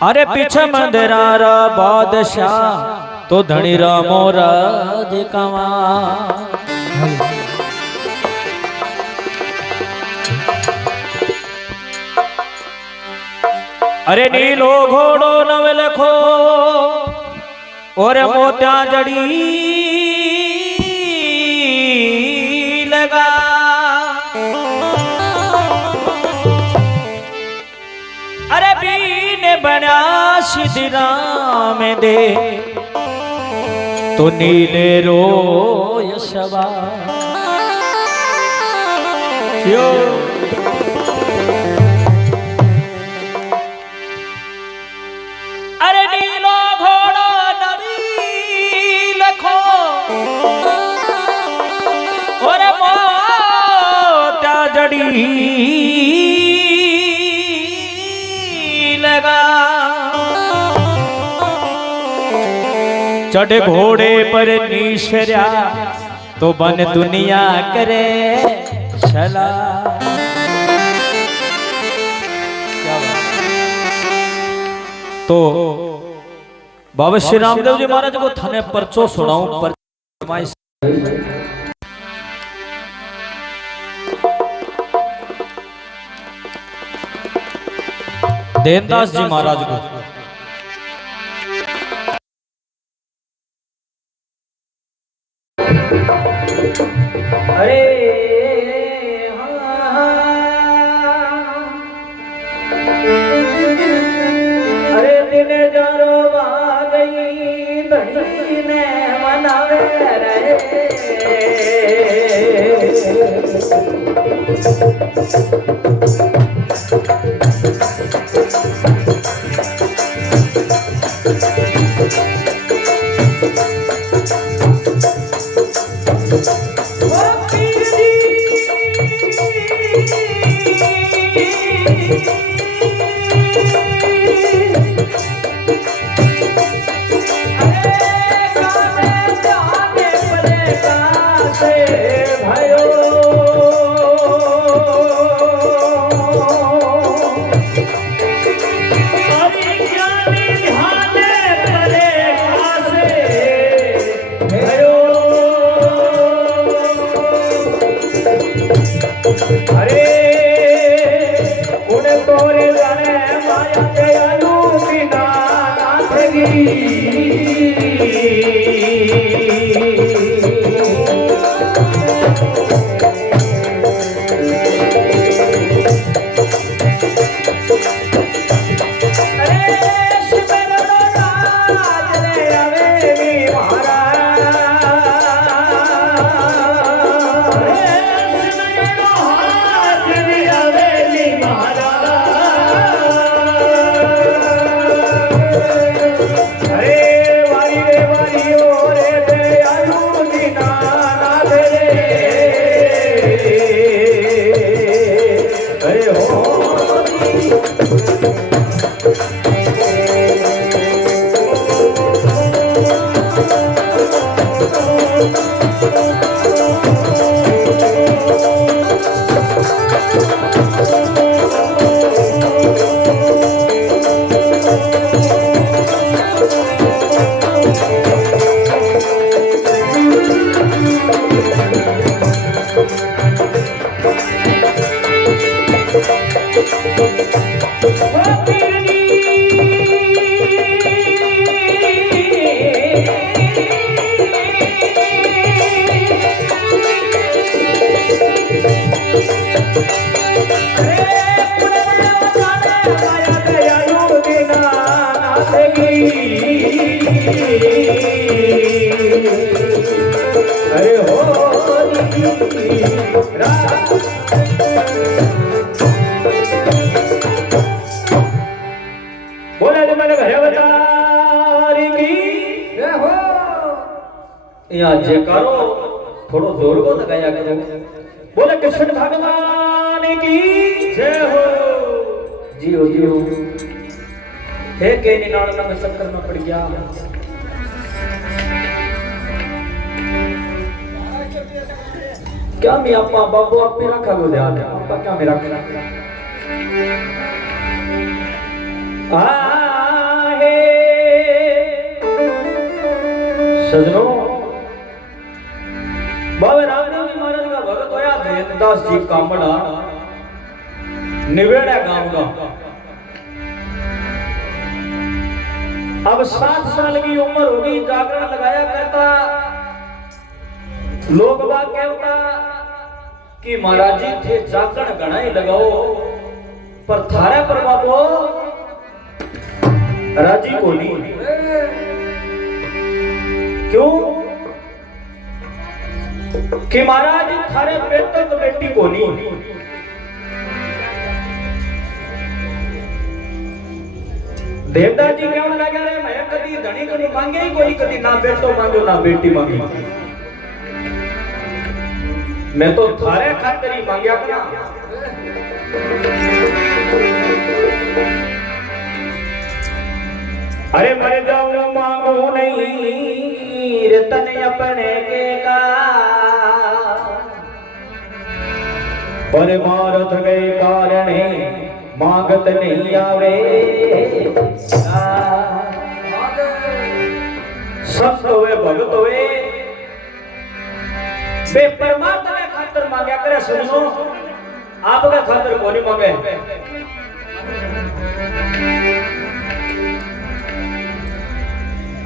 अरे पीछे मंदिरा रा बादशाह तो धनी रा मोरा दिखावा। अरे नीलो घोड़ो नव लखो और मोत्या जड़ी लगा। अरे बीने बना सिद्धराम दे तो नीले रो यशवा। अरे नीलो घोड़ो नवी लखो और मोत्या जड़ी लगा। चढ़ घोड़े पर नीशरा तो बन दुनिया करे छला। तो बाबा श्री रामदेव जी महाराज को थाने परचो सुनाऊं पर देनदास जी महाराज को। अरे दिन जरो आ गई धनी ने मनावे रहे। अरे हो बोला जो मैंने भैरवतारी की हो यहाँ जयकारो थोड़ो जोर को लगाया करो। बोले कृष्ण भगवान की जय हो। जियो जियो हे के निनाणा में चक्कर में पड़ गया। क्या मैं आपा बाबू आप मेरा खा गो ध्यान आपका क्या मेरा खा सजनों, बाबा रामदेव जी महाराज का भगत होया देवदास जी कामड़ा निवेड़ा गांव का। अब 7 साल की उम्र होगी, जागरण लगाया करता। लोग बात कहता कि महाराज जी थे जागरण घना ही लगाओ, पर थारे पर बाबो राजी को नहीं। क्यों कि महाराज थारे बेटे तो बेटी को नहीं। देवदास जी क्यों लगा रहे, मैं कभी धनी को नहीं मांगे ही कोई, कभी ना बेटो मांगो ना बेटी मांगी, मैं तो थारे खातिर ही मांगया करा। अरे मर जाऊं मांगू नहीं रतन अपने के का, पर मारत गए कारणे मांगत नहीं आवे। संत होवे भगत होवे बे परमात्मा के खातिर मांगया करे। सुनो, आपका खातिर कोई मांगे।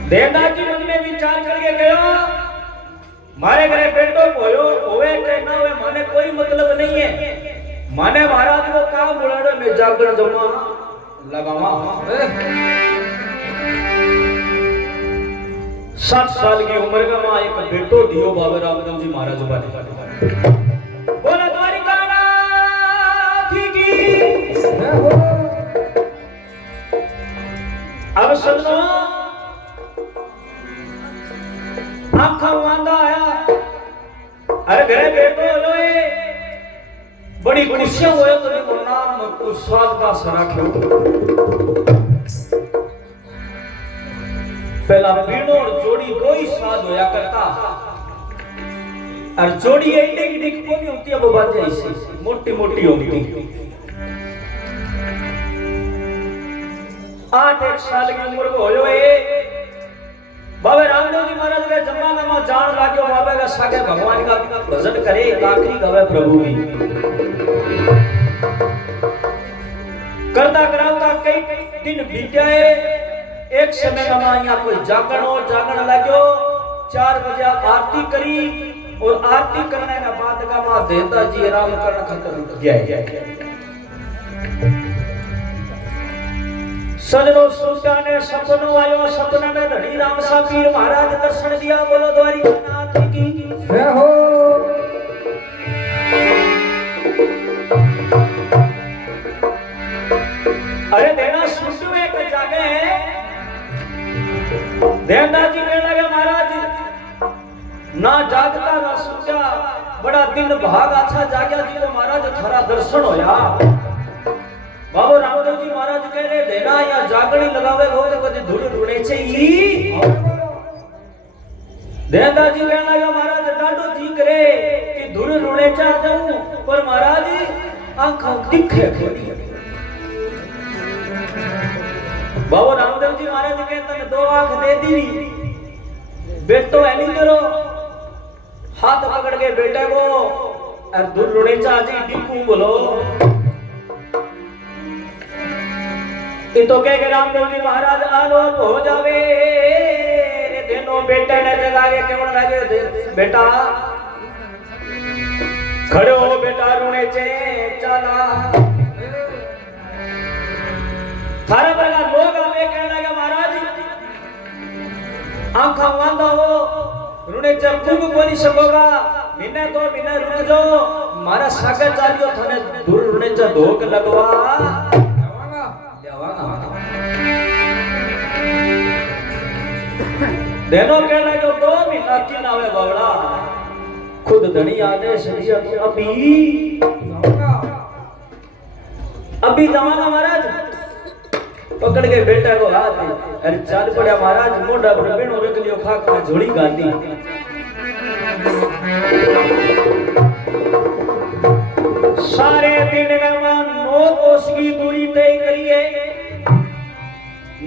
देवदास जी मन में विचार करके गयो, मारे घरे बेटो होयो होवे के ना होवे माने कोई मतलब नहीं है। माने महाराज को काम बुलाड़ो में जागरण जमा लगावा। 7 साल की उम्र का मां एक बेटो दियो बाबा रामदेव जी महाराज बने। बोला द्वारिका नाथ की। अब सुनो, आंखा वांदा आया, अरे घरे बेटो लोए बड़ी खुशियां होए तो नहीं नाम को स्वाद का सरा क्यों। पहला बीणो और जोड़ी दो ही स्वाद होया करता, और जोड़ी एडे की डिक को नहीं होती, अब बात ऐसी मोटी मोटी होती। 8 साल की उम्र को होयो ए बाबा रामदेव जी महाराज के जमाना में जान लाग्यो बाबा का सागे भगवान का भजन करे, काकरी गावे प्रभु की। करता कराता कई दिन बीते। एक समय में यहाँ कोई जागरण लाग्यो। 4 बजे आरती करी, और आरती करने के बाद का मां देवता जी आराम करने खतर गया। सजनो सुल्तान ने सपनो आयो, सपना में धनी राम सा पीर महाराज दर्शन दिया। बोलो द्वारिका नाथ की जय हो। अरे देना सुनते एक जागे देवदास जी कहने लगे, महाराज ना जागता ना सुनता, बड़ा दिन भाग अच्छा जागया जी को महाराज थारा दर्शन होया। बाबा रामदेव जी महाराज कह रहे देना या जागणी लगावे हो तो कदी धूल रुणे छे ई। देवदास जी कहने लगा, महाराज डाडो जी करे कि धूल रुणे चा जाऊं, पर महाराज आंखों दिखे खोली। बाबा रामदेव जी महाराज कहते हैं 2 आंख दे दी, बेटो है नहीं करो, हाथ पकड़ के बेटे को और धूल रुणे चा जी डिकू बोलो। तो कह के रामदेव जी महाराज आलोप हो जावे। देनो बेटे ने जगा के क्यों लगे, बेटा खड़ो बेटा रोने चे चला। थारे पर लोग आवे कहने लगे, महाराज आंखा वांदा हो रोने चे तुम को नहीं सकोगा, मिने तो मिने रुक जाओ, मारा सागर चालियो थाने दूर रोने चे धोक लगवा। देनो कहना जो 2 महीना की नावे बावड़ा, खुद धनी आदेश दिया तो अभी जमाना महाराज पकड़ के बेटा को हाथ, अरे चल पड़ा महाराज मोटा पर बिनो रख लियो, खाक में झोली गाती। सारे दिन में 9 कोस की दूरी तय करिए।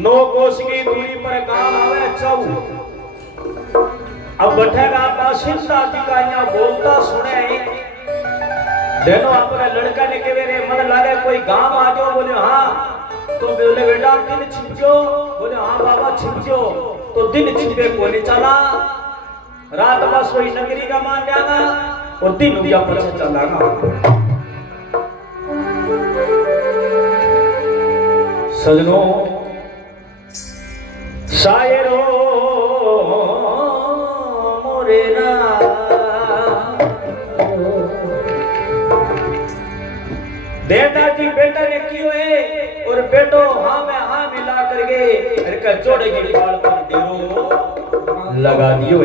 9 कोस की दूरी पर काम आवे 4 अब बैठेगा बाशिंदा दिखाइया बोलता सुने देनो अपने लड़का ने केवे रे मन लागे कोई गांव आ जाओ बोले हाँ तो बोले बेटा दिन छिप जाओ बोले हाँ बाबा छिप जाओ तो दिन छिपे को नहीं चला रात बस वही नगरी का मान जाना और दिन उगया पीछे चलागा सजनों शायरो मोरे ना बेटा जी बेटा ने क्यों है और बेटो हाँ में हाँ मिला करके अरे का जोड़ेगी बाल पर देरो लगा दियो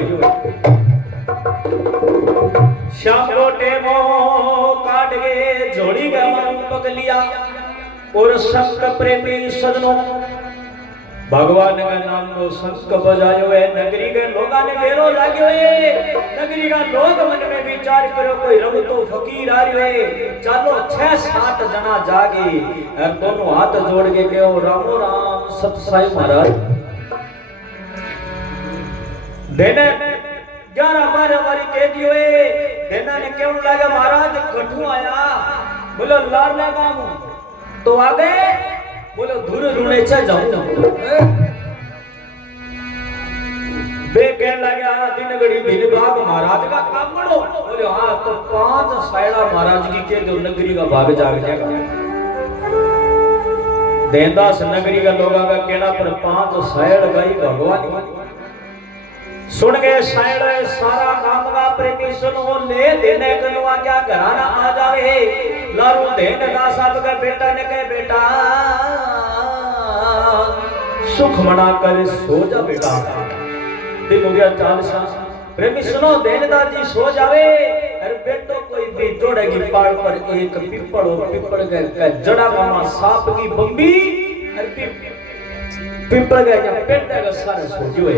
शाम को टेमो काट के जोड़ी का मांग पक लिया और शंख प्रेमी सजनों भगवान का नाम को शंख बजायो है नगरी के लोगा ने बेरो जाग्यो है नगरी का लोग मन में विचार करो कोई रब तो फकीर आ रही है चलो 6-7 जना जागे और दोनों हाथ जोड़ के कहो रामो राम सतसाई महाराज देने 11-12 बारी कह दियो है देना ने क्यों लगा महाराज कठू आया बोलो लार लगा तो आ गए बोलो दूर रूने चा जाऊं बे कह लगा दिन घड़ी दिन भाग महाराज का काम करो बोले हाँ तो 5 सायड़ा महाराज की के जो नगरी का भाग जाग जाएगा देनदास नगरी का लोगों का कहना पर 5 सायड़ गई भगवान सुन गए सायड़ सारा काम का प्रेमी सुनो ले देने कलवा क्या घराना आ जावे लारू देन दास आपका बेटा ने कहे बेटा सुख मना कर सो जा बेटा दिन हो गया 4 प्रेमी सुनो देनदास जी सो जावे अरे बेटो कोई भी जोड़ेगी पहाड़ पर एक पिपड़ और पिपड़ के जड़ा मामा सांप की बम्बी अरे पिपड़ के क्या पेट का सारे सो जुए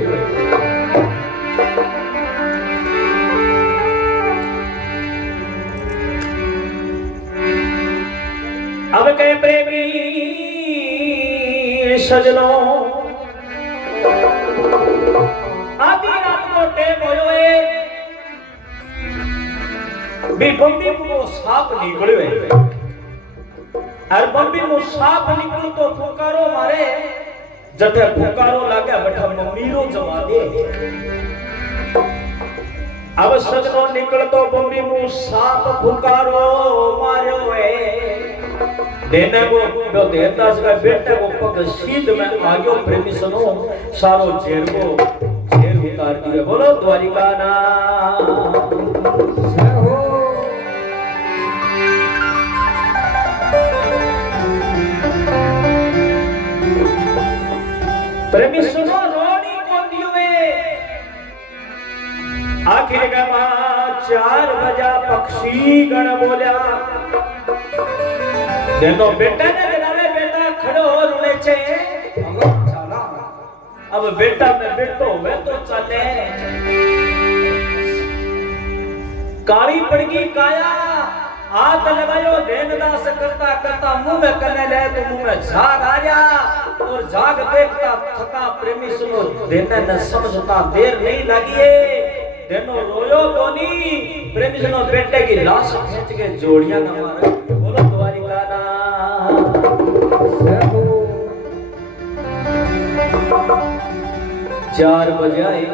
अब कहे प्रेमी सजनों आधी रात को टेम होयो है भी बम्बी को सांप निकलो है और बम्बी को सांप निकलो तो फुकारो मारे जटे फुकारो लागे बैठा मम्मीरो जमा दे अब सजनों निकल तो बम्बी को सांप फुकारो मारो है देने को देवदास का बेटा को पग सीध में आगे प्रेमी सुनो सारो जेर उतार दिया बोलो द्वारिका नाम प्रेमी सुनो रोनी को दियो आखिर का 4 बजा पक्षी गण बोला देखो बेटा ने बनावे बेटा खड़ो हो रुने छे अब बेटा में बेटो वे तो चले काली पड़गी काया हाथ लगायो देनदास करता करता मुंह में कने ले तो मुंह में झाग आ जा और झाग देखता थका प्रेमी सुनो देने न समझता देर नहीं लगी देनो रोयो तो नहीं प्रेमी सुनो बेटे की लाश खींच के जोड़ियां न मारे बोलो द्वारिका ना 4 बजे आए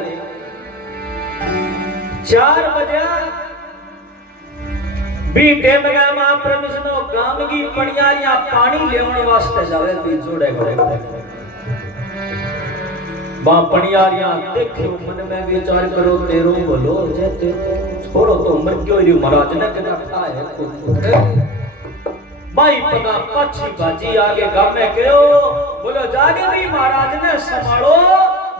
4 बजे भी टेम गया मां परमेश्वर गांव की पड़ियारियां पानी लेवन वास्ते जावे ती जोड़े गए बा पड़ियारियां देखो मन में विचार करो तेरो बोलो जे ते छोड़ो तो मर गयो री महाराज ने कना था है भाई पता पछी बाजी आगे गांव में कहो बोलो जागे भी महाराज ने संभालो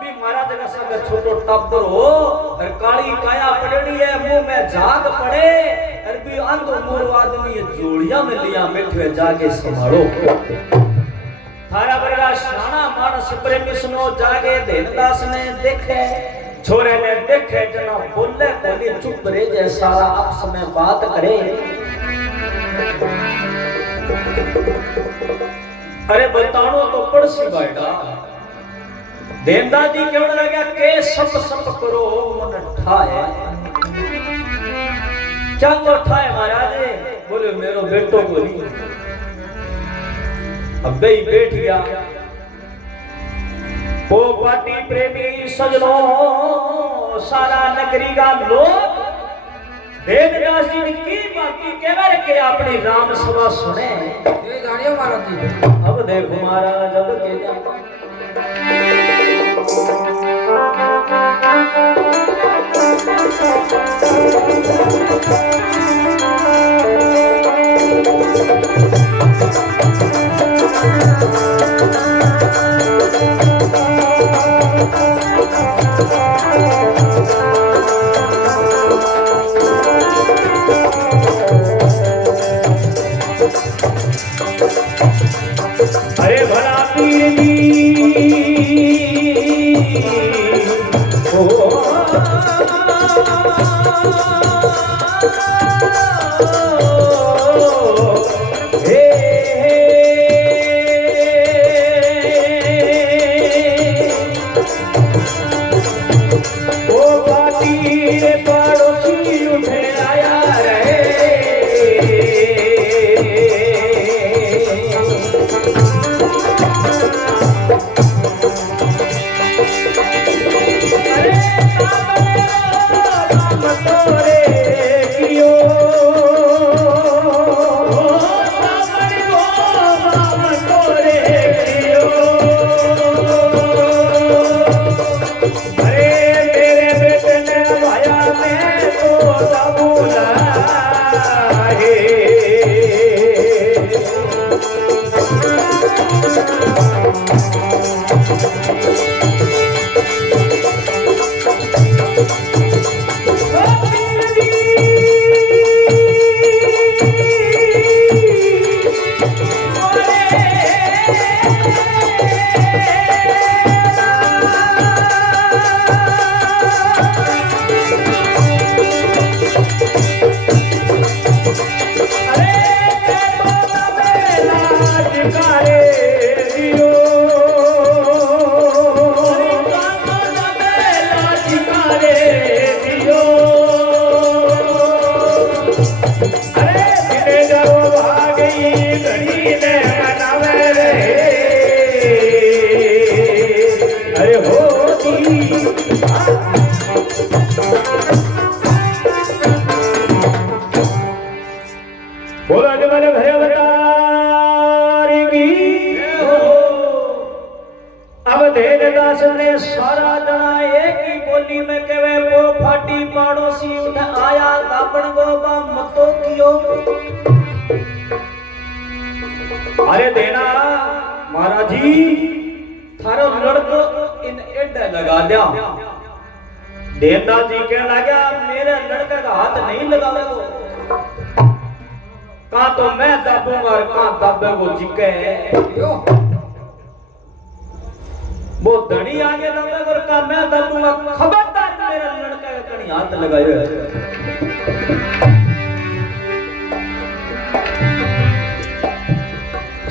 भी महाराज का संग छोटो टब्बर हो और काली काया पड़नी है मुंह में झाग पड़े और भी अंध मूर्ख आदमी जोड़ियां में लिया बैठे जाके संभालो थारा बरगा शाना मानस प्रेमी सुनो जागे देनदास ने देखे छोरे ने देखे जना बोले कोनी चुप रहे जे सारा आपस में बात करे अरे बताओ तो पड़सी बाइडा देवदास जी कहने लगा के सप सप करो मन ठाए चंगो ठाए महाराज बोले मेरो बेटो बोली अब ही बैठ गया वो पार्टी प्रेमी सजनों सारा नगरी का लोग देवदास जी ने की बाकी कहवर के अपनी राम सभा सुने ये गाड़ियों महाराज जी अब देखो महाराज अब के अरे भला पीर जी ओ हे ओ पाटी पड़ोसी उठे आया रहे बोला जब भयवतार की अब देवदास ने सारा जना एक ही बोली में कहे वो फाटी पड़ोसी उठ आया दापन गोबा मतो कियो अरे देना महाराज जी थारो लड़को इन एडे लगा दिया देवदास जी कहने लगा मेरे लड़के का हाथ नहीं लगावेगो कहा तो मैं दाबूंगा और कहा दाबे वो जिके वो धनी आगे दाबे और कहा मैं दाबूंगा खबरदार मेरे लड़के का कहीं हाथ लगाए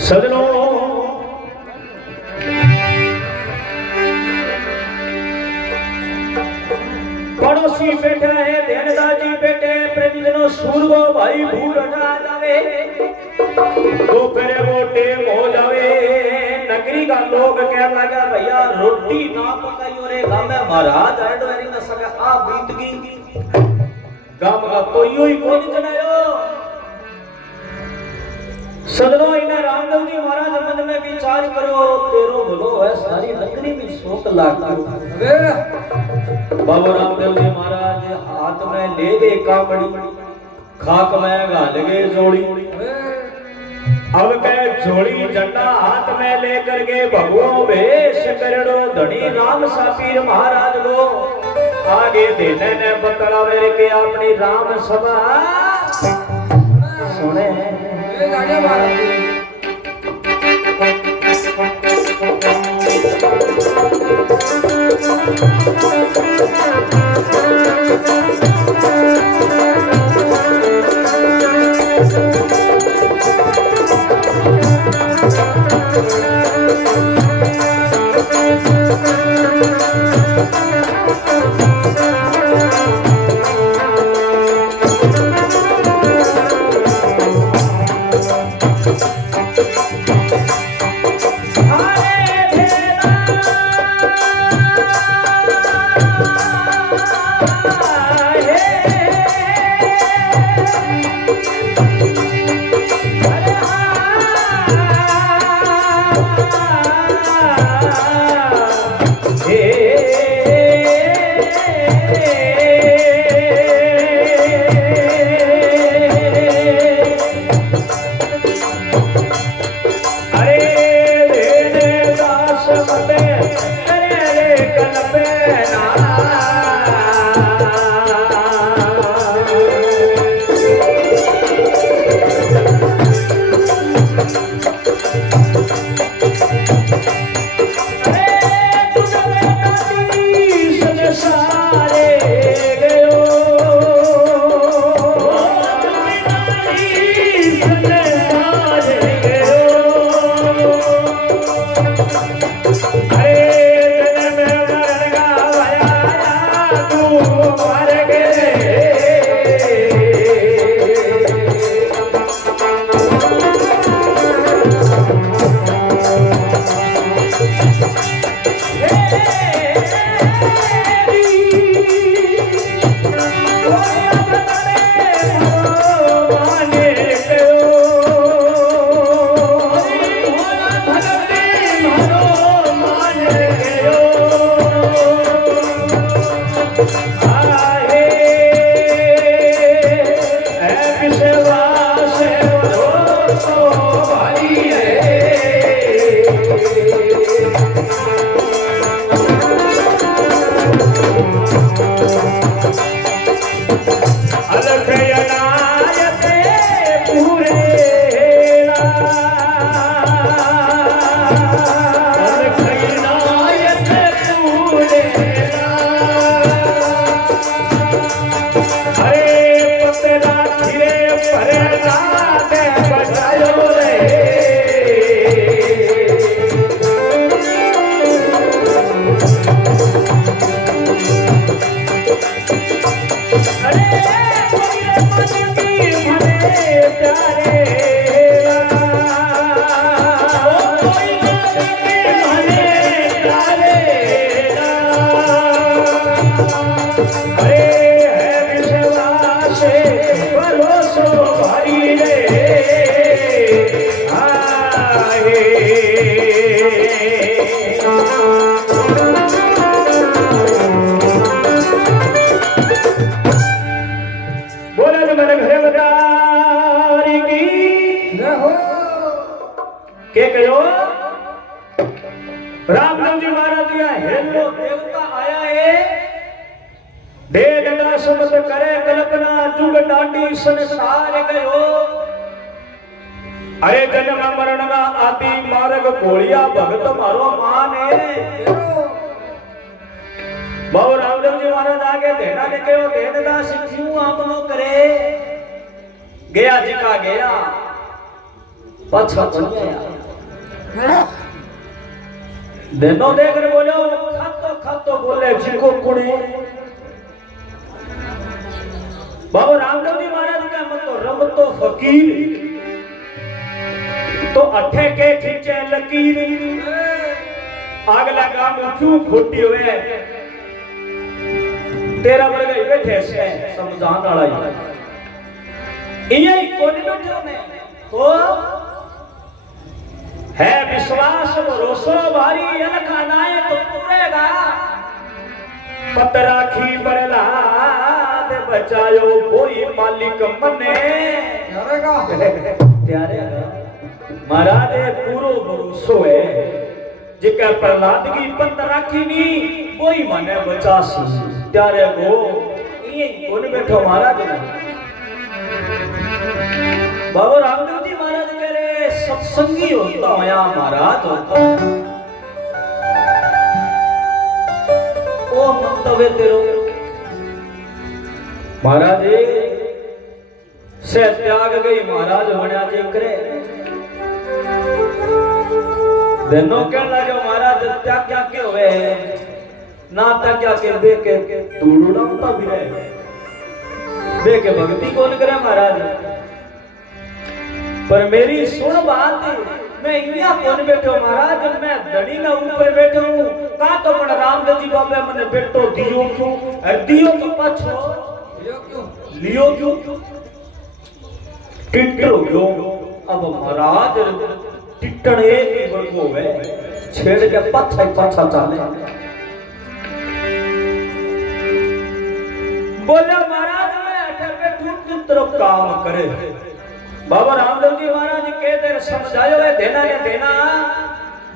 सजनों पड़ोसी बैठे हैं देवदास जी बैठे प्रेमिजनों सूरगो भाई भूर हटा जावे तो फिर वो टेम हो जावे नगरी का लोग कहने लगा भैया रोटी ना पकाई और गांव में महाराज हरडवेरी न सके आ बीत गई गांव का कोई ही कौन चलायो सदनो इन्हें रामदेव जी महाराज मन में विचार करो तेरो भलो है सारी नगरी में शोक लागता बाबू रामदेव जी महाराज हाथ में ले गए कामड़ी खाक में घाल गए जोड़ी अब कह जोड़ी झंडा हाथ में लेकर के भगवान वेश करो धनी राम सापीर महाराज को आगे देने ने बतला मेरे के अपनी राम सभा सुने गाड़ियां मारा के कहो रामदेव जी महाराज या हेलो देवता आया है दे डंडा शब्द करे कल्पना जुग डांडी संसार गयो अरे जन्म मरण का आदि मार्ग कोलिया भगत मारो मान है बाबू रामदेव जी महाराज आगे देना ने कहो दे दास क्यों आपनो करे गया जी का गया पाछा बनिया देनो देख रहे बोलो खातो बोले जिनको कुणे बाबू रामदेव जी महाराज का मत तो रब तो फकीर तो अठे के खींचे लकीर आग लगा क्यों खोटी हुए तेरा वर्ग बैठे से समझान वाला यही कौन बैठे ने तो है विश्वास भरोसा भारी अलखा नायक पूरेगा पत राखी प्रहलाद बचायो कोई मालिक मने त्यारेगा महाराज पूरो भरोसो है जिका प्रहलाद की पत राखी नी कोई मने बचासी त्यारे गो ये कौन बैठो महाराज बाबू रामदेव जी महाराज कह रहे सत्संगी होता होया महाराज होता ओ मंतव्य तेरो महाराज से त्याग गई महाराज बना जी करे दिनों कहने लगे महाराज त्याग क्या के हुए ना तक क्या के बे के तूड़ता भी रहे बे के भक्ति कौन करे महाराज पर मेरी सुन बात मैं यहाँ कौन बैठो महाराज मैं धड़ी ना ऊपर बैठो हूँ कहा तो मन रामदेव जी बाबा मैंने बैठो दियो क्यों दियो तो पछो लियो क्यों टिट्टर हो गयो अब महाराज टिट्टण एक ही बड़को है छेड़ के पाछा चाले बोले महाराज मैं अठे बैठू किस तरफ काम करे बाबा रामदेव जी महाराज के देर समझायो है देना ने देना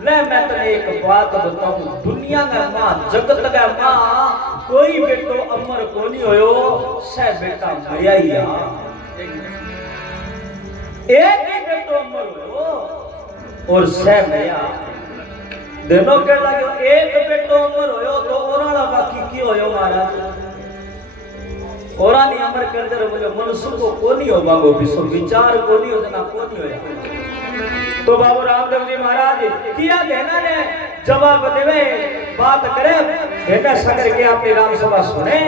ले मैं तने एक बात बताऊं दुनिया में मां जगत का मां कोई बेटो अमर कोनी होयो से बेटा मरिया ही एक ही बेटो अमर होयो और से मरिया दोनों के लागो एक बेटो अमर होयो तो ओराला बाकी की होयो महाराज ओरानी अमर कर दे बोले मनुष्य को कोनी हो बाबू विश्व विचार कोनी हो ना कोनी हो तो बाबू रामदेव जी महाराज किया देना ने जवाब देवे बात करे देना सागर के अपनी राम सभा सुने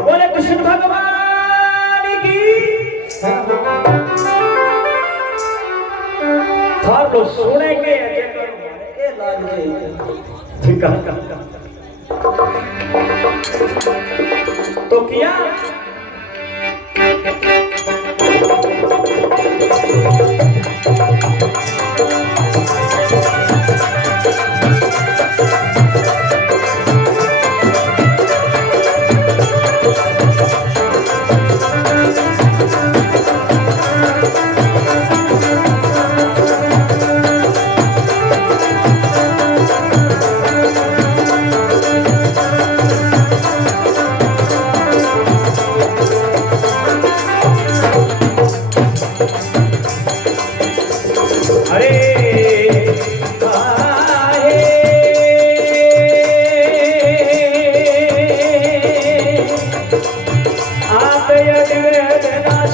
बोले कृष्ण भगवान की थार तो सुनेंगे ए लाल ठीक है तो किया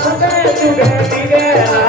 सके जुगे दिगेला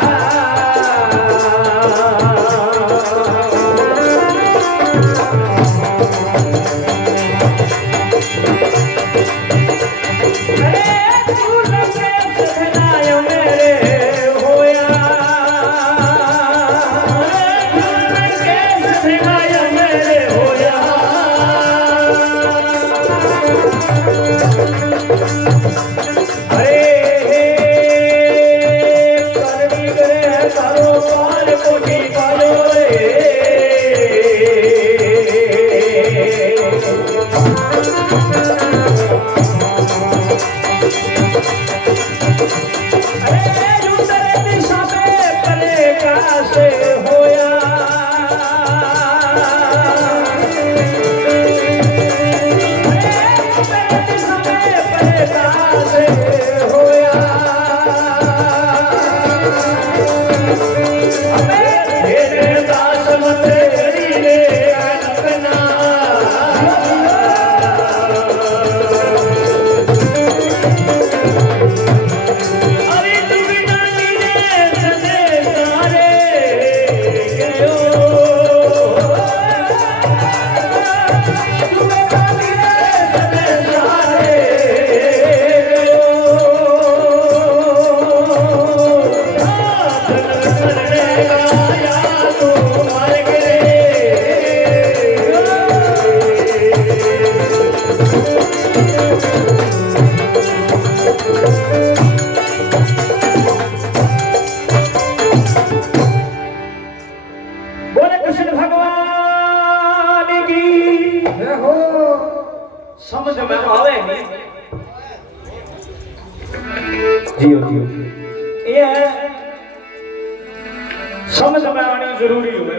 समझ में आवे जियो जियो ये समझ में आनी जरूरी है।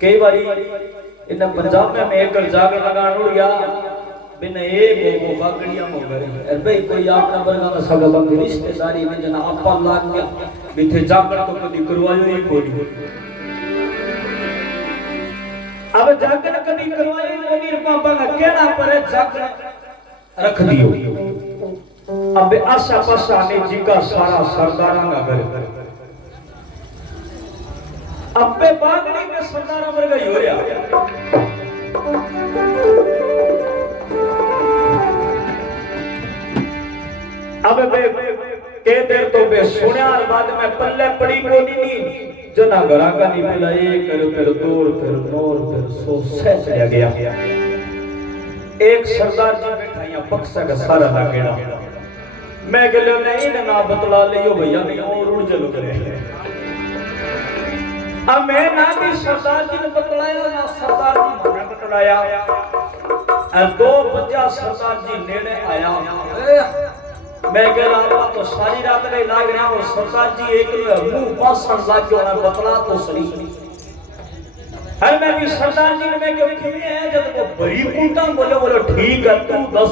कई बारी इन पंजाब में एक जाके लगान उड़ गया बिना एक वो बागड़िया हो गए अरे भाई कोई आपना बरगा में सगा बंद रिश्तेदारी में जना आपा लाग गया बिथे जाकर तो कभी करवायो ही कोई अब जाकर कभी करवाई मोनीर पापा का केड़ा पर जाकर रख दियो अब आशा पाशा ने जी का सारा सरदारा ना कर अब पे बागड़ी में सरदारा वर्ग ही हो रहा अब बे के देर तो बे सुनिया बाद में पल्ले पड़ी को नहीं जना घरा का नहीं मिला एक फिर दूर फिर नौर फिर सो सह चला गया एक सरदार जी बैठा यहाँ बक्सा का सारा लागेड़ा मैं गलो नहीं ना बतला लियो भैया नहीं और उड़ जलो करे अब मैं ना भी सरदार जी ने बतलाया ना सरदार जी ने बतलाया और 2 बजे सरदार जी नेड़े आया मैं कह रहा तो सारी रात में लाग रहा और सरदार जी एक मुंह पासन लाग के और बतला तो सही हर मैं भी सरदार जी ने मैं क्यों क्यों है जब वो बड़ी पूछता बोले बोलो ठीक है तू 10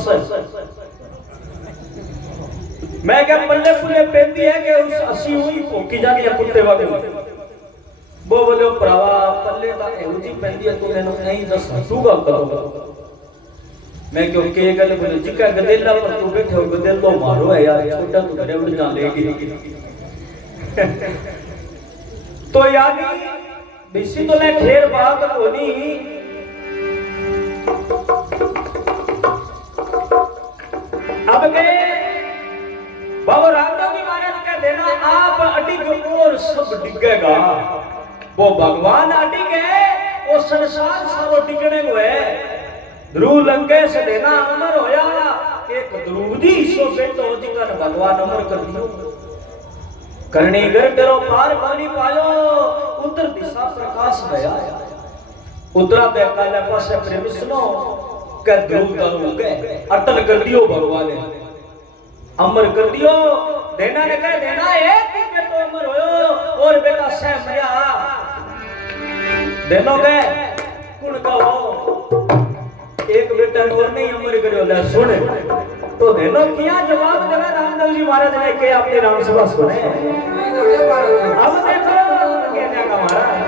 मैं क्या पल्ले पुल्ले पेंदी है कि उस 80 हुई भूखी जानी है कुत्ते वाले वो बोले भरावा पल्ले दा एवजी पेंदी है तू मैनू नहीं दस तू गल करो मैं क्यों के गल बोले जिका गदेला पर तू बैठे हो गदेलो मारो है यार छोटा तू घरे उड़ जा लेगी तो यानी बिसी तो ले खेर बात होनी अब के बाबा रामदेव जी महाराज कह देना आप अडिग और सब डिगेगा वो भगवान अडिग है वो संसार सारो टिकने को है ध्रुव लंकेश देना अमर होया एक ध्रुव जी सो बेटो जिकर भगवान अमर कर दियो करणी घर तेरो पार पानी पायो उत्तर दिशा प्रकाश गया उत्तरा पे काले पासे प्रेम सुनो के ध्रुव दारू के अटल कर दियो भगवान ने अमर कर दियो देना ने कह देना एक बेटो अमर होयो और बेटा सह मरिया देनो के कुण कहो एक बेटा और नहीं अमर करियो ले सुन तो देनो किया जवाब देना रामदेव जी महाराज ने के अपने राम सभा सुने अब देखो कहने का महाराज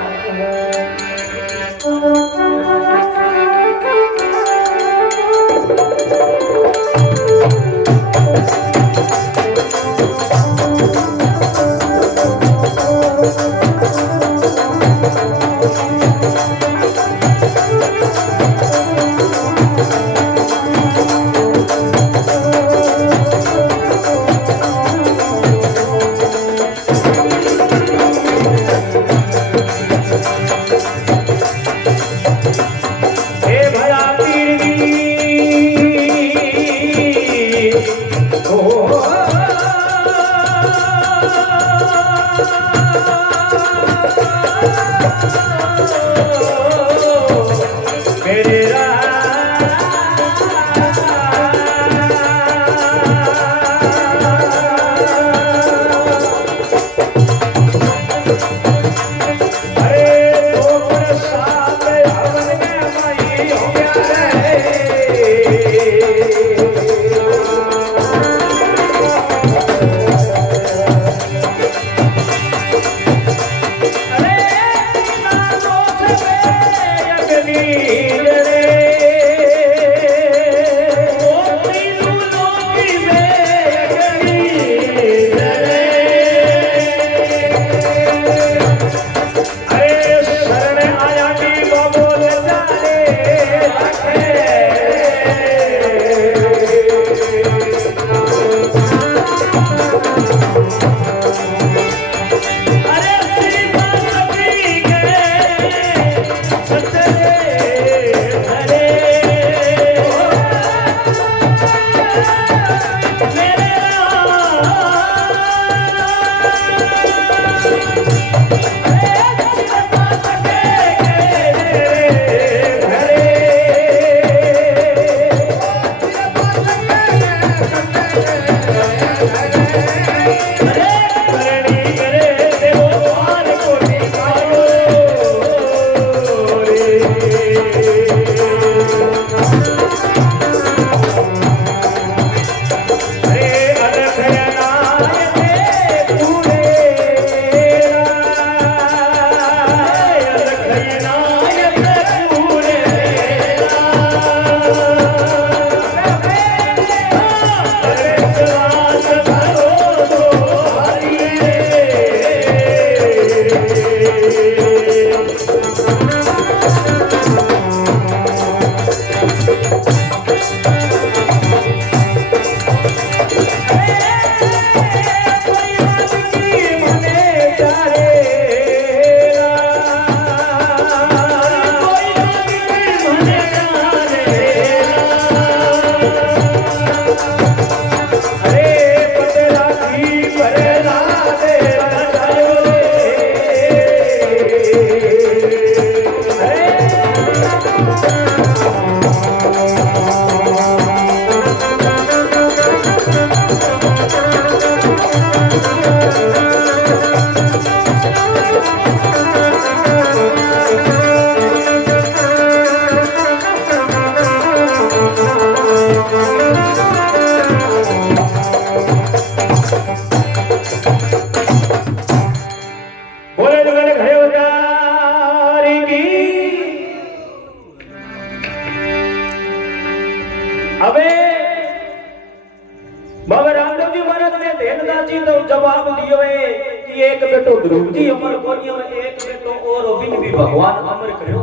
पिताजी तो जवाब दियो है कि एक बेटो ध्रुव जी अमर कोनियो एक बेटो और बिन भी भगवान अमर करियो।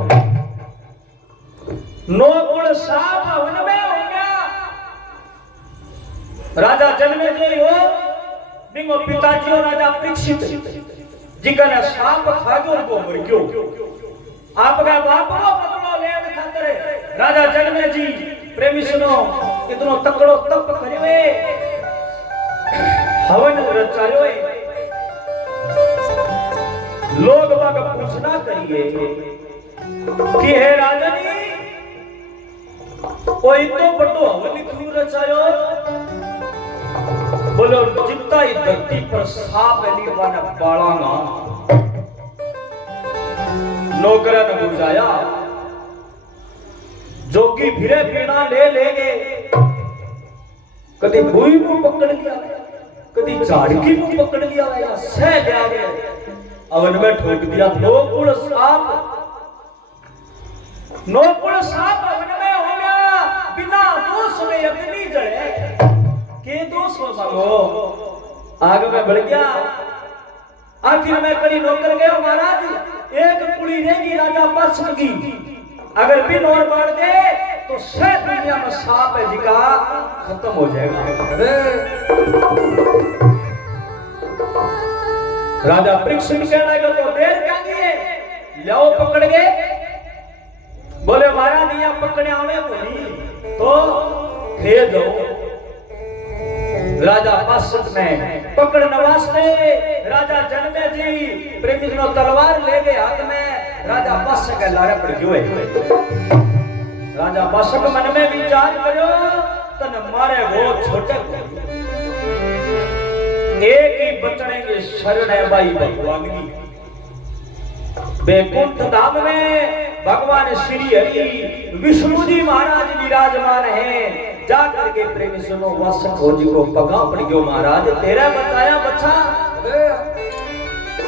नो कुल साप हवन में हो गया राजा जन्मे जे हो बिंगो पिताजी और राजा परीक्षित जिकने साप खा गयो वो मर गयो। आपका बाप को बदलो लेन खातिर राजा जन्मे जी प्रेमी सुनो इतनो तकड़ो तप करियो हवन रचायो लोग बाग पूछना करिए कि हे राजनी कोई तो बड़ो हवन क्यों रचायो। बोलो जितना ही धरती पर सांप एली वाना बालांगा नौकरा ने बुझाया जोगी फिरे पीना ले लेंगे कभी भूई मुंह पकड़ लिया कभी झाड़की मुंह पकड़ लिया या सह जा गए अवन में ठोक दिया नोकुल सांप अवन में हो गया बिना दोष में अग्नि जले के दोष में मांगो आग में बढ़ गया। आखिर में कड़ी नौकर गए महाराज एक कुड़ी रहेगी राजा पश्चिम की अगर बिन और बढ़ दे तो शायद दुनिया में सांप है जिका खत्म हो जाएगा। राजा परीक्षित कहने लगा तो देर क्या दिए लाओ पकड़ गए। बोले महाराज यहाँ पकड़े आवे बोली तो भेज दो। राजा पश्चिम में पकड़ने वास्ते राजा जन्मे जी प्रेमी तलवार ले गए हाथ में राजा पश्चिम के लारे पड़ गए। राजा पश्चिम मन में विचार करो तन मारे वो छोटे एक ही बचने की शरण है भाई भगवान की। बैकुंठ धाम में भगवान श्री हरि विष्णु जी महाराज विराजमान हैं। जाकर के प्रेमी सुनो वत्स खोजी को पगा पड़ गयो महाराज तेरा बताया बच्चा।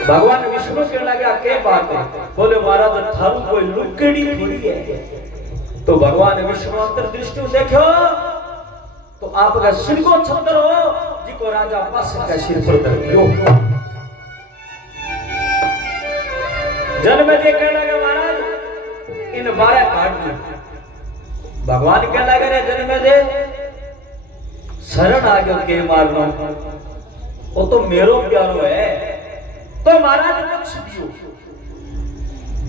भगवान विष्णु के लगा के बात है बोले महाराज थारू कोई लुकेड़ी थोड़ी है। तो भगवान विष्णु अंतर्दृष्टि देखो तो आपका सिर को छतर हो जिको राजा पस का सिर पर धर दियो। जन्म दे कहने लगे महाराज इन 12 काट दिए। भगवान कहने लगे रे जन्म दे शरण आ गयो के मारनो वो तो मेरो प्यारो है तो महाराज पक्ष दियो।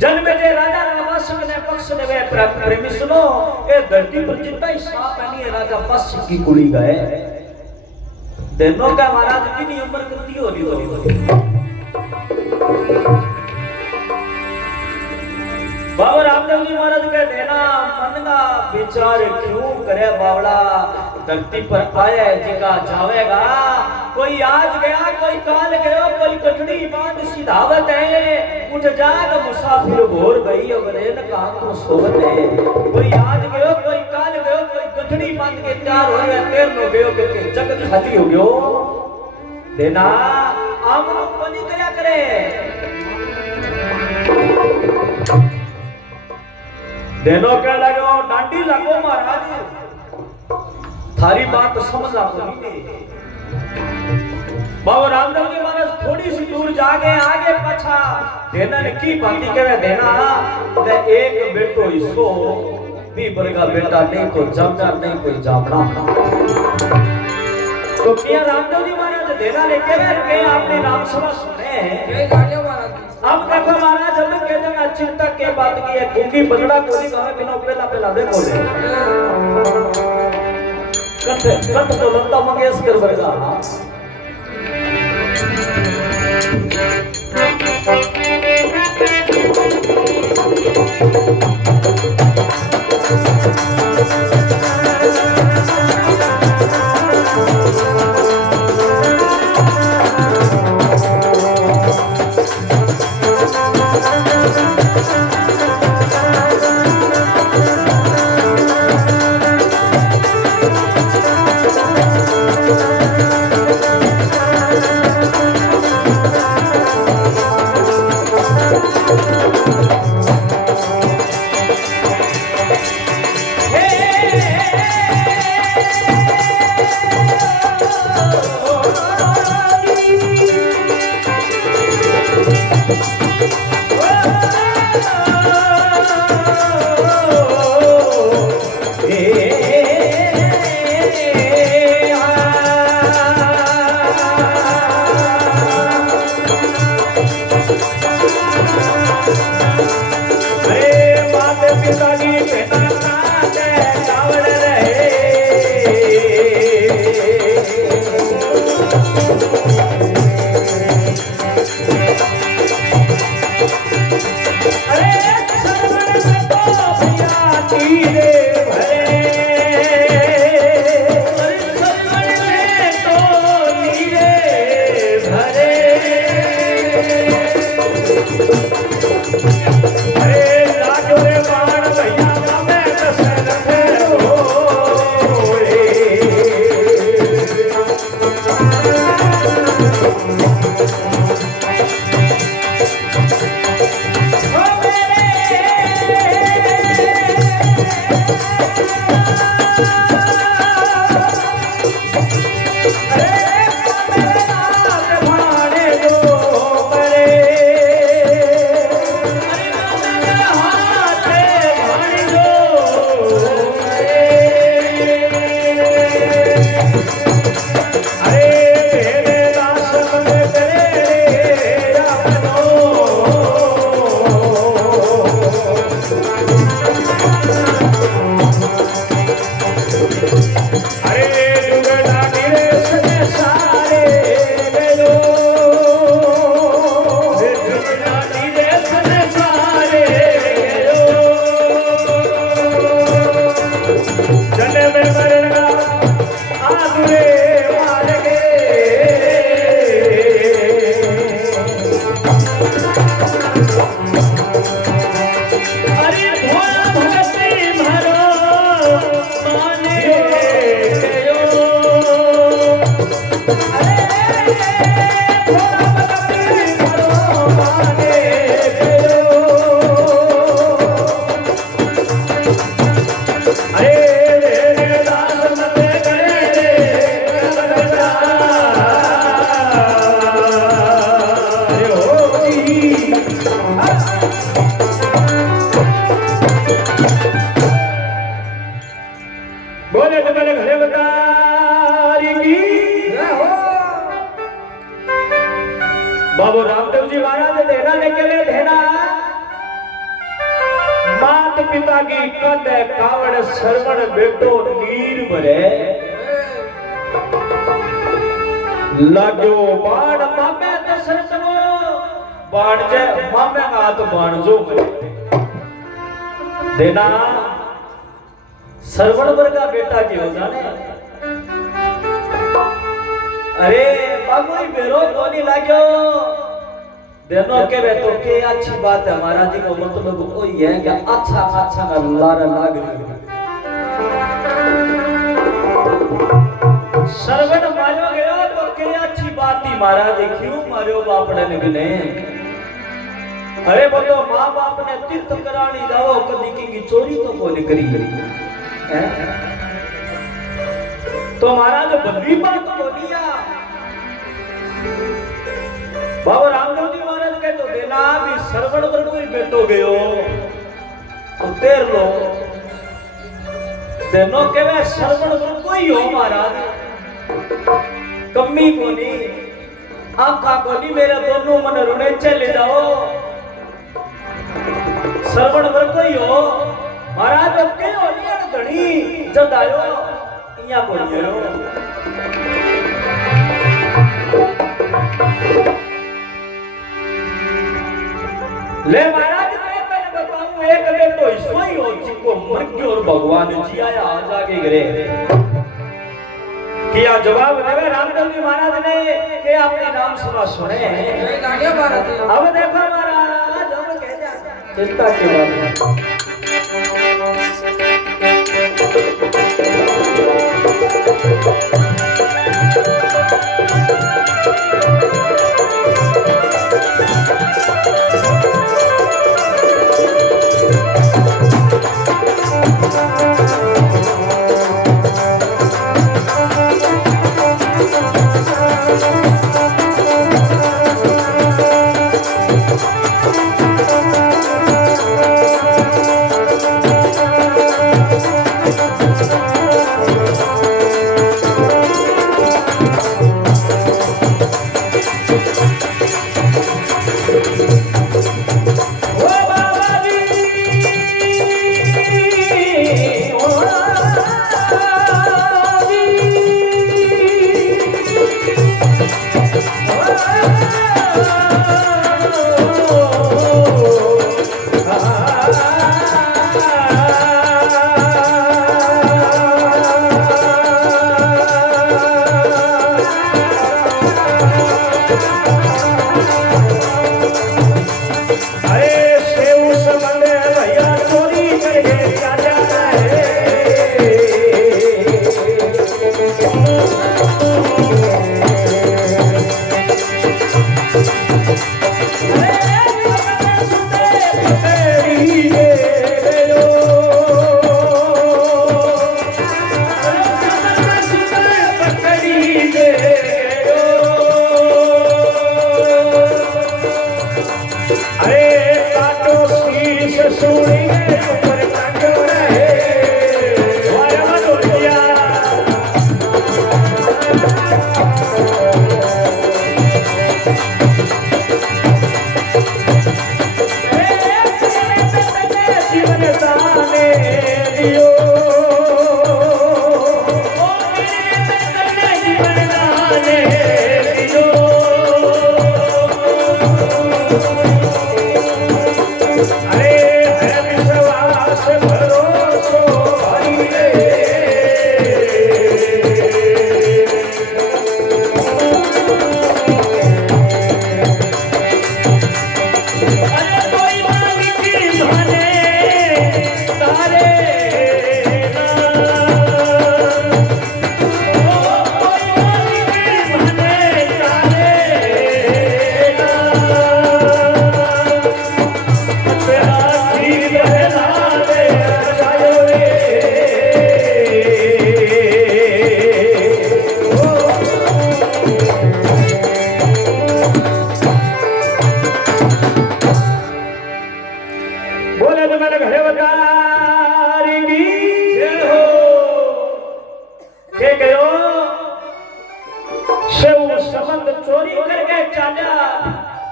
जन्म दे राजा रामासंग ने पक्ष देवे प्रेमी सुनो ए धरती पर जितना ही सांप नहीं राजा पक्ष की कुड़ी गए दोनों का महाराज की नहीं उम्र करती हो रही बाबा रामदेव जी महाराज कह देना मन का विचार क्यों करे बावड़ा धरती पर आया जिका जावेगा कोई आज गया कोई काल गया कोई कठड़ी बांध सिधावत है उठ जाग मुसाफिर भोर गई अगरेन कहां तो सोवत है। कोई आज गयो कोई काल गयो कोई कठड़ी बांध के तैयार हो गया तेर नो गयो के जगत खाली हो गयो देना आमनो पनी करया करे। देनो कह लगो डांडी लगो महाराज थारी बात समझ आपको नहीं। बाबा रामदेव जी महाराज थोड़ी सी दूर जागे आगे पछा देना ने की बाती कहे देना ते एक बेटो इसको भी बरगा बेटा नहीं को जमना नहीं कोई जामना। तो किया रामदेव जी महाराज देना ने कहे आपने नाम सभा सुने अब देखो महाराज हमें कह देना चिंता के बात की है क्योंकि बगड़ा कोली कहा बिना पहला देखो ले कंठ तो लता मंगेशकर बरगा बाबू रामदेव जी महाराज देना ने केवे देना मात पिता की कद कावड़ सरवण बेटो नीर भरे लागो बाण मामे दशरथ को बाण जे मामे हाथ बाण जो देना सरवण वर्गा बेटा जी हो जाने अरे बाबू बेरो कोनी लाग्यो देनो के वे तो के अच्छी बात है महाराज जी को मतलब वो ये है कि अच्छा ना लारा लाग सरवण मारो गयो तो के अच्छी बात ही महाराज जी क्यों मारो बापड़े ने बिने अरे बोलो मां बाप ने तीर्थ करानी जाओ कदी की चोरी तो कोनी करी हैं तो महाराज बंदी बात बोलिया बाबा रामदेव जी महाराज के तो देना भी सरवण पर कोई बेटो गयो तो तेर लो देनो के वे सरवण पर कोई हो महाराज कमी कोनी आंखा कोनी मेरे दोनों मन रुने चले जाओ सरवण पर कोई हो महाराज अब के हो नहीं घणी जद आयो इया बोलियो ले महाराज मैं तने बताऊं एक बेटो ईश्वरी हो जिनको मर गयो और भगवान जी आया आज आगे गिरे किया जवाब देवे रामदेव जी महाराज ने के आपने नाम सुना सुने अब देखो महाराज अब कह जा चिंता की बात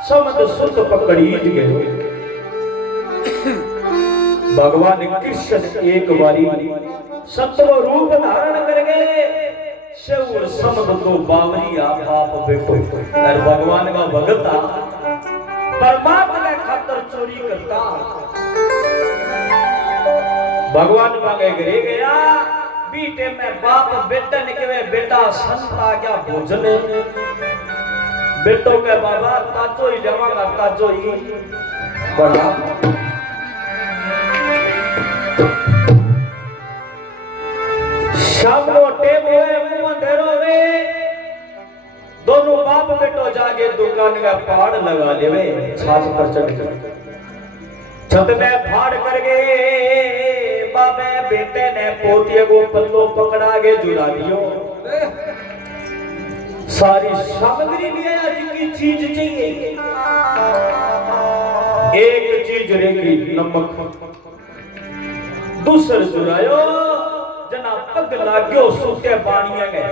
समद सुत पकड़ीज गयो। भगवान कृष्ण एक बारी सत्व रूप धारण कर गए। शिव समद तो बावरिया बाप बेटो और भगवान का भगता परमात्मा के खातर चोरी करता। भगवान मांगे घरे गया बीटे में बाप बेटा निकले बेटा संता क्या भोजन बेटो के बाबा ताजो ही जमा ताजो ही बड़ा शाम को टेम हुए मुंह अंधेरो वे दोनों बाप बेटो जाके दुकान का पहाड़ लगा लेवे छाछ पर चढ़ कर छत में फाड़ कर गए। बाबे बेटे ने पोतिए को पल्लो पकड़ा के जुड़ा दियो। सारी सामग्री लिए जिनकी चीज चाहिए एक चीज रहेगी नमक दूसर जुरायो जना पग लाग्यो सूखे बाणिया गए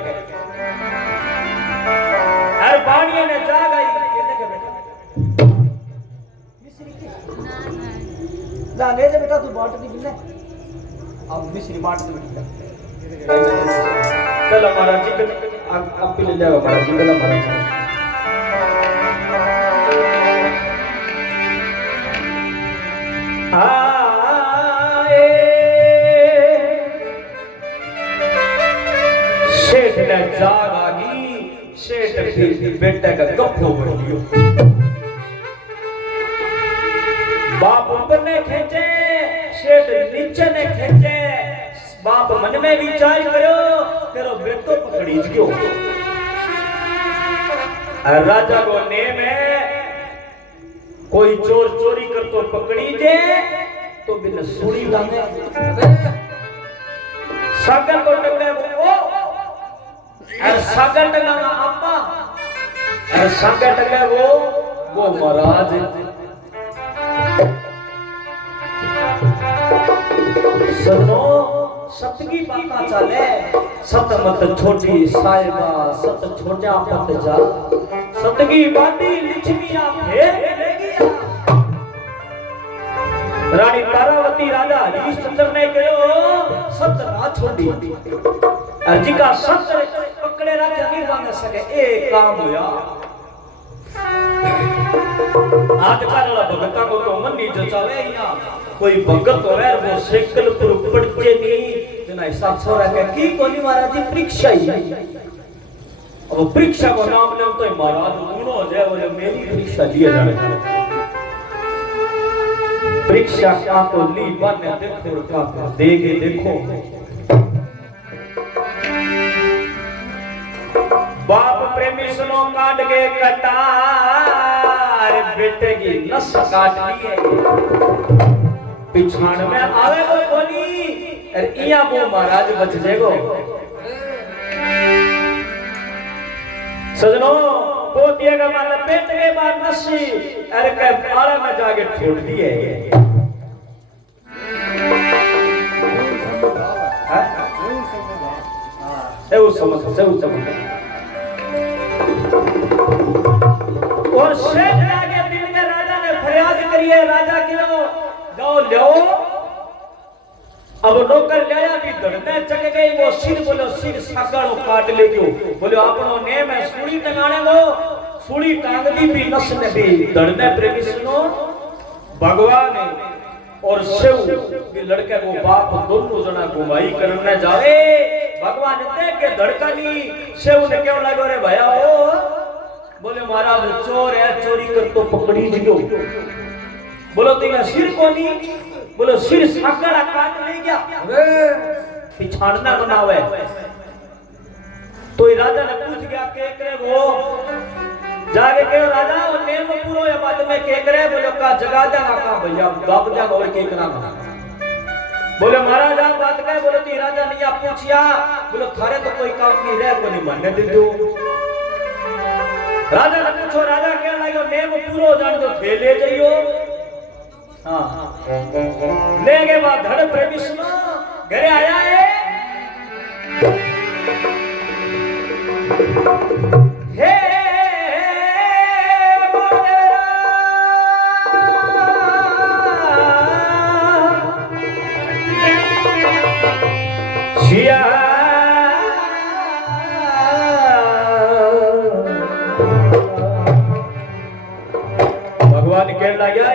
हर बाणिया ने जा गई जाने दे बेटा तू बाट नहीं बिल्ले अब मिश्री बाट दे बेटा चलो महाराज जी आप भी ले जाओ महाराज जी चलो महाराज आए सेठ ने जाग आ गई। सेठ भी बेटे का गप्पो भर लियो। बाप ऊपर ने खींचे सेठ नीचे ने खींचे। बाप मन में विचार करो तेरो बेटो पकड़ी गयो। राजा को नेम है कोई चोर चोरी कर तो पकड़ी दे तो बिन सूड़ी लाने सागर को टकरे वो और सागर टकरा आपा और सागर टकरे वो महाराज सुनो सतगी बाता चले सत मत छोटी साहिबा सत छोटा मत जा सतगी बाती लिछमिया फेर लेगी। रानी तारावती राजा हरिश्चंद्र ने कहो सत ना छोड़ी और जिका सत पकड़े राजा नहीं मांग सके एक काम होया। आज कल भगता को तो मन नहीं जचावे यहाँ कोई भगत हो है वो साइकिल पर पड़चे नहीं जना हिसाब छोरा के की कोनी महाराज जी परीक्षा ही अब परीक्षा को नाम ले तो महाराज गुनो हो जाए बोले मेरी परीक्षा दिए जाने परीक्षा का तो ली बन देखो का देगे देखो। बाप प्रेमी सुनो काट के कटार बेटे की नस काट लिए पिछाड़ में आवे को कोनी और इया वो महाराज बच जाएगो। सजनो पोतिया का माल पेट के बाद नसी अरे के आड़ा में जाके छोड़ दिए सेव समझ और शेख आगे दिन में राजा ने फरियाद करिए राजा क्यों जाओ लो अब नौकर लाया भी धड़ने चक गई वो सिर बोलो सिर सागड़ो काट ले गयो बोलो अपनो नेम है सूली टंगाने वो सूली टांग दी भी नस ने भी धड़ने प्रेमी सुनो भगवान और शिव के लड़के को बाप दोनों जना घुमाई करने जावे। भगवान देख के धड़कनी शिव ने क्यों लगो रे भैया हो बोले महाराज चोर है चोरी कर तो पकड़ी जियो बोलो तेरा सिर कोनी बोलो सिर सागड़ा काट ले गया पिछाड़ना बनावे तो राजा ने पूछ गया के करे वो जाके कहो राजा वो नेम पूरो या बाद में के करे बोलो का जगा देना का भैया दाब दे और के करा बोले महाराज आप बात कहे बोलो ती राजा ने या पूछिया बोलो थारे तो कोई काम नहीं रहे को नहीं मानने दे दो। राजा ने पूछो राजा क्या लागो नेम पूरो जान दो थे ले जाइयो। हां ले के बाद धड़ प्रेमी सुनो घरे आया है हे बोले कह लगा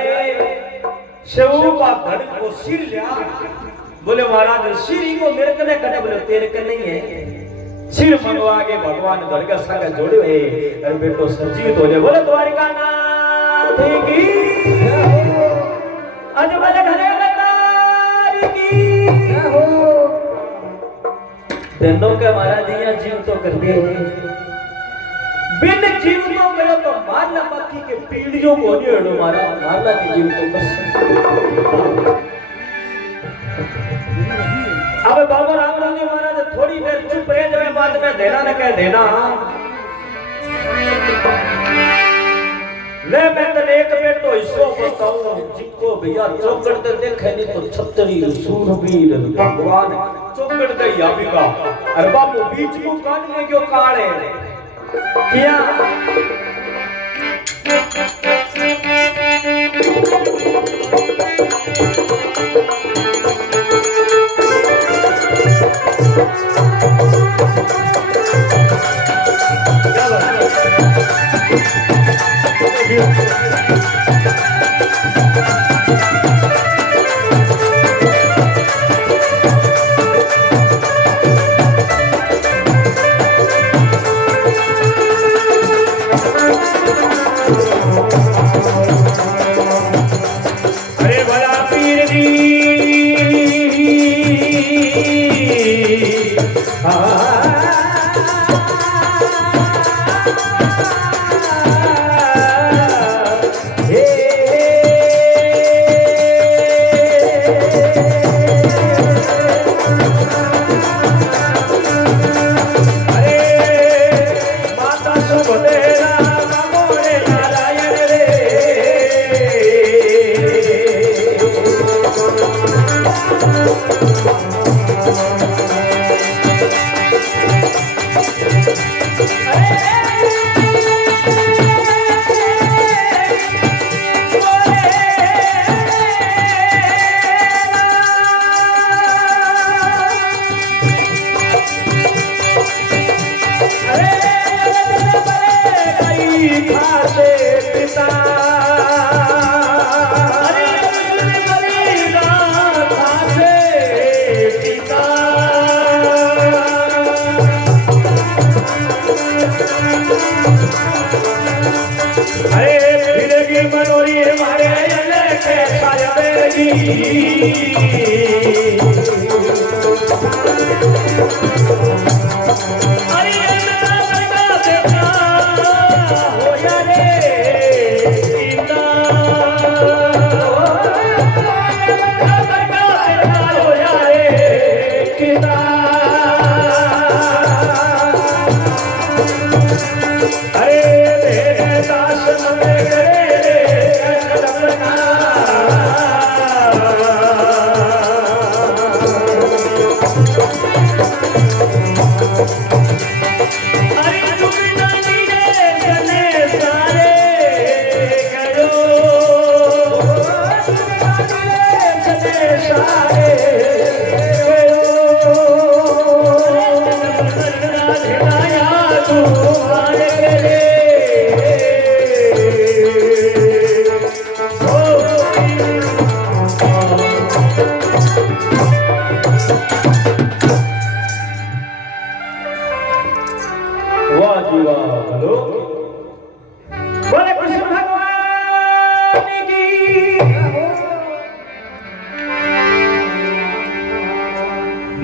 सेऊ का धड़ को सिर लिया बोले महाराज सिर को मेरे कने कने बोले तेरे कने नहीं है सिर मंगवा के भगवान धड़ का संग जोड़े अरे बेटो सजीव तो बोले द्वारिका नाथ की आज वाले घरे लतारी की हो दोनों के महाराज यहाँ जीव तो कर दिए बिन जीव तो करो तो मारना बाकी के पीढ़ियों को नहीं हड़ो मारा मारना की जीव तो बस अब बाबा रामराव जी महाराज थोड़ी देर चुप रहे जब बात में देना न कह देना मैं तो एक मिनट तो हिस्सों बताऊं जिनको भैया चौकड़ दे देखे नहीं तो छतरी सूरवीर भगवान चौकड़ दे याबी का अरे बाबू बीच को काटने क्यों काढ़े क्या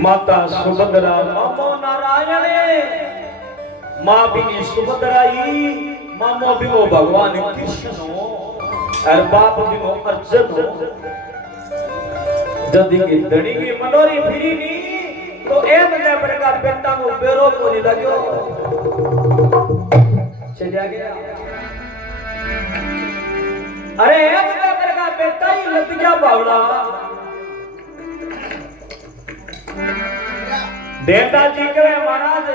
माता सुभद्रा मामो नारायण माँ भी सुभद्राई मामो भी वो भगवान कृष्ण हो और बाप भी वो अर्जुन हो जदी की दड़ी की मनोरी फिरी नी तो ए बने प्रकार बेटा को बेरो को नहीं लग्यो चलिया गया अरे ए बने प्रकार बेटा ही लग गया बावड़ा देवता जी कहे महाराज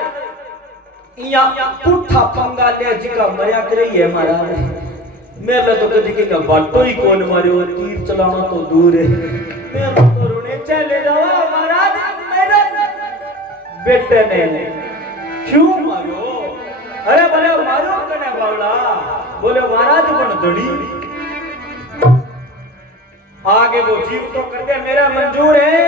इया पुठा पंगा ले जिका मरिया करे है महाराज मेरे तो कदी की ना बाटो ही कौन मारियो तीर चलाना तो दूर है मैं तो रोने चले जाओ महाराज मेरे बेटे ने क्यों मारो अरे बोले मारो कने बावला बोले महाराज पण धड़ी आगे वो जीव तो कर दे, मेरा मंजूर है।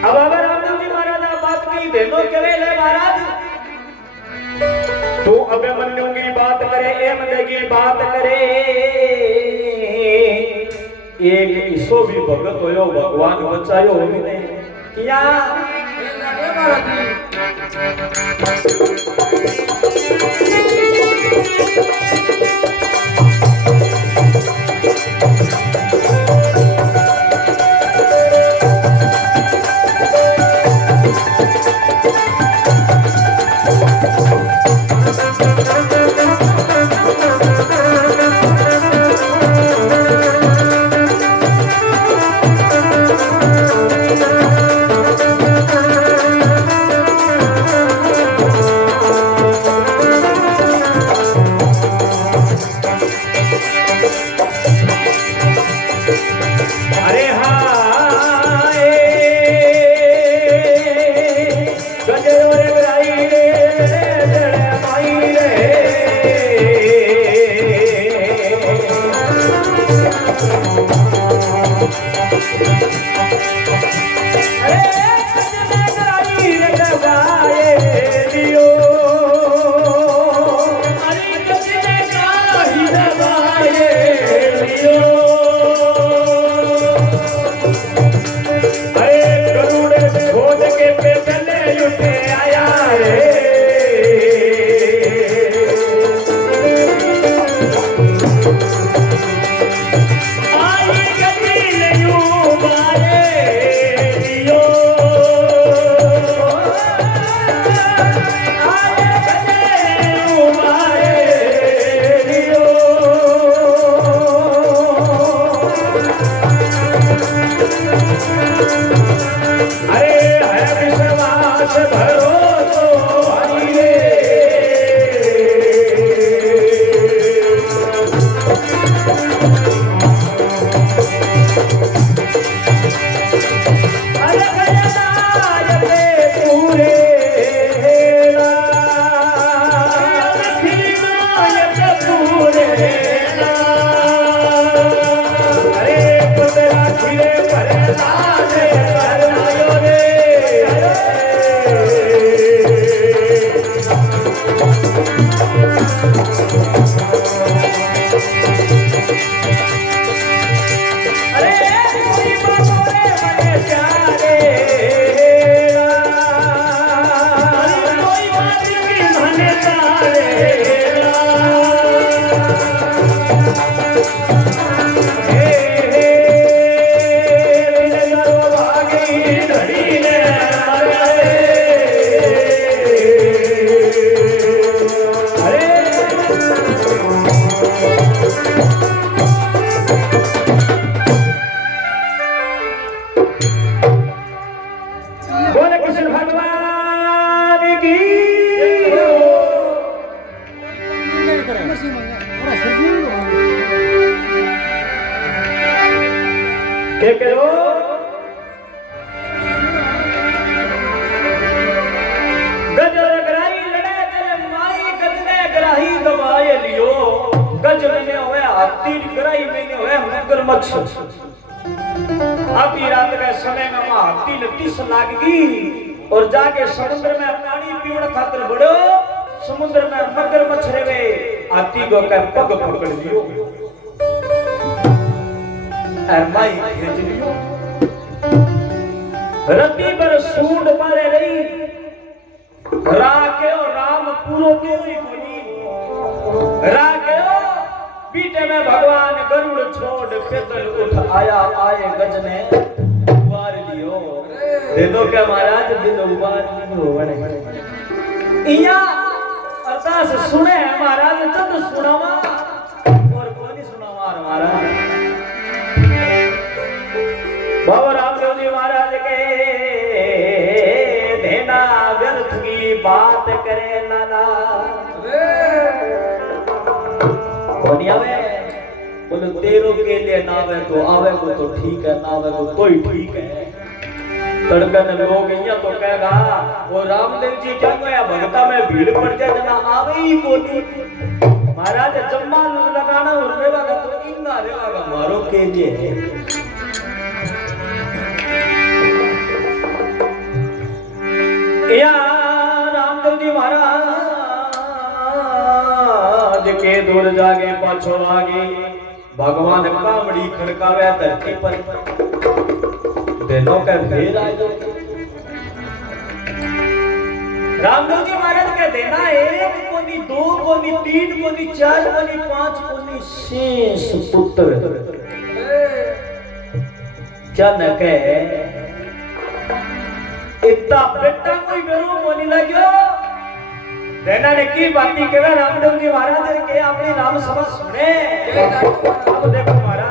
अब अगर रामदेव जी महाराज बात की बहनों के वेले महाराज तो अभिमन्यु की बात करे, एमदे की बात करे, एक ईसो भी भगत होयो भगवान बचायो ने किया क्या करो गजर गराई लड़े तेरे माई गजने गराही दबाए लियो गज मैंने होए हाथी गराई मैंने होए मगरमच्छ आधी रात के समय में हाथी ने तीस लाग गई और जाके समुद्र में पानी पीवण खातिर बड़ो समुद्र में मगरमच्छ रेवे हाथी को का पग पकड़ लियो माई भेज लियो रति पर सूंड मारे रही राके राम पूरो क्यों ही कोनी राके पीटे में भगवान गरुड़ छोड़ पैदल उठ आया आए गजने उबार लियो दिनों के महाराज दिन उबार लियो बने इया अरदास सुने महाराज जब सुनावा और कोनी सुनावा महाराज बाबा रामदेव जी महाराज के देना व्यर्थ की बात करे नाना आवे बोलो तेरो के लिए ना आवे तो आवे को तो ठीक है ना आवे को तो ही ठीक है तड़कन लोग यहाँ तो कहेगा वो रामदेव जी क्या गया भगता में भीड़ पड़ जाए जना आवे ही कोनी महाराज जम्मा लगाना और रेवागा तो इंगा रेवागा मारो के जे या रामदेव जी महाराज के दूर जागे पाछो आगे भगवान कामड़ी खड़कावे धरती पर दिनों का भेद आ जाओ रामदेव जी महाराज के देना एक कोनी दो कोनी तीन कोनी चार कोनी पांच कोनी शेष पुत्र क्या न कहे इतना बेटा कोई बेरो बोली लग्यो देना ने की बाती केवे रामदेव जी महाराज के अपनी राम सभा सुने अब देखो महाराज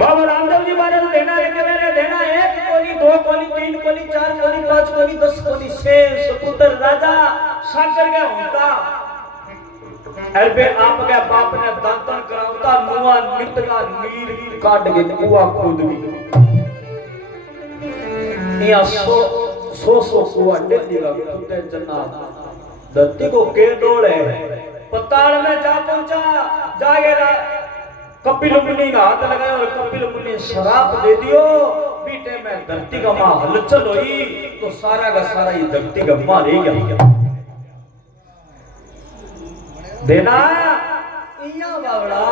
बाबा रामदेव जी महाराज देना लेके मेरे देना एक कोली दो कोली तीन कोली चार कोली पांच कोली 10 कोली शेष पुत्र राजा सागर के होता अरबे आप के बाप ने दातन करावता मुआ नित का नीर काट के कुआ खोद भी या सो कुआ डेली का खुदे जन्नत धरती को के डोले पताल में जा पहुंचा जाएगा कपिल मुनि का हाथ लगाया और कपिल मुनि शराप दे दियो बीटे में धरती का मां हलचल हुई तो सारा का सारा ये धरती का मां रह गया देना इया बावड़ा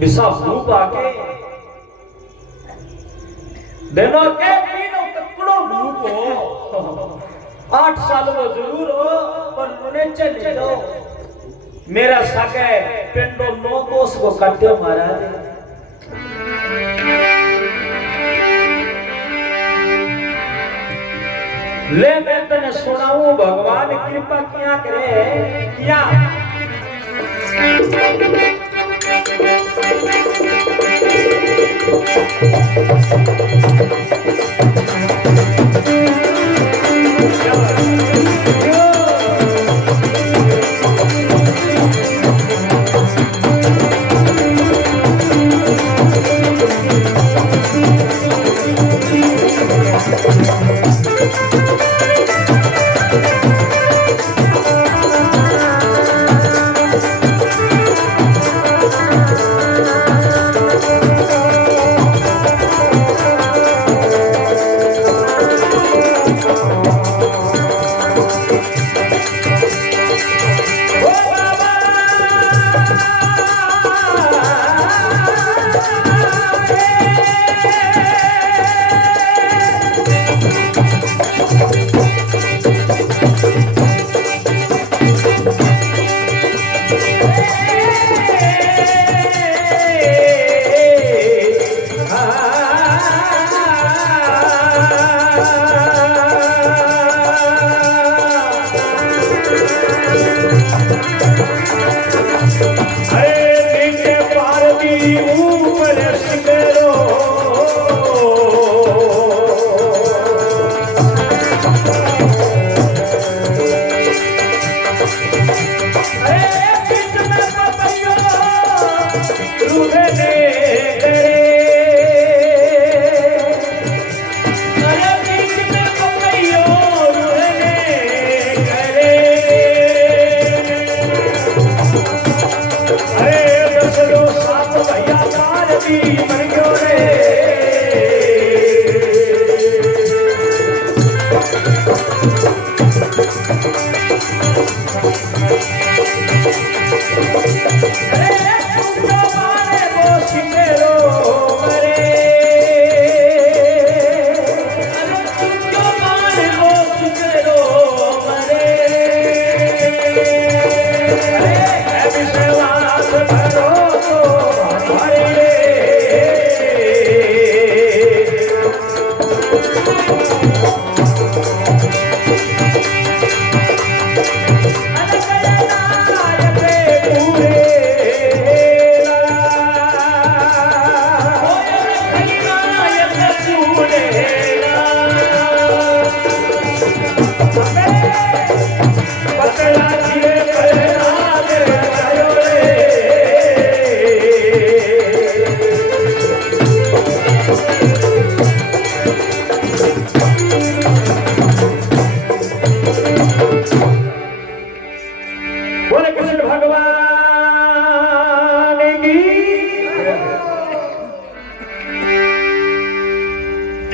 बिसा भूप आके देना के तीनों तकड़ो भूप हो 8 साल वो जरूर हो पर उन्हें चले जाओ मेरा सके पिंडो 9 कोस को काट्यो महाराज ले मैं तने सुनाऊं भगवान कृपा किया करे किया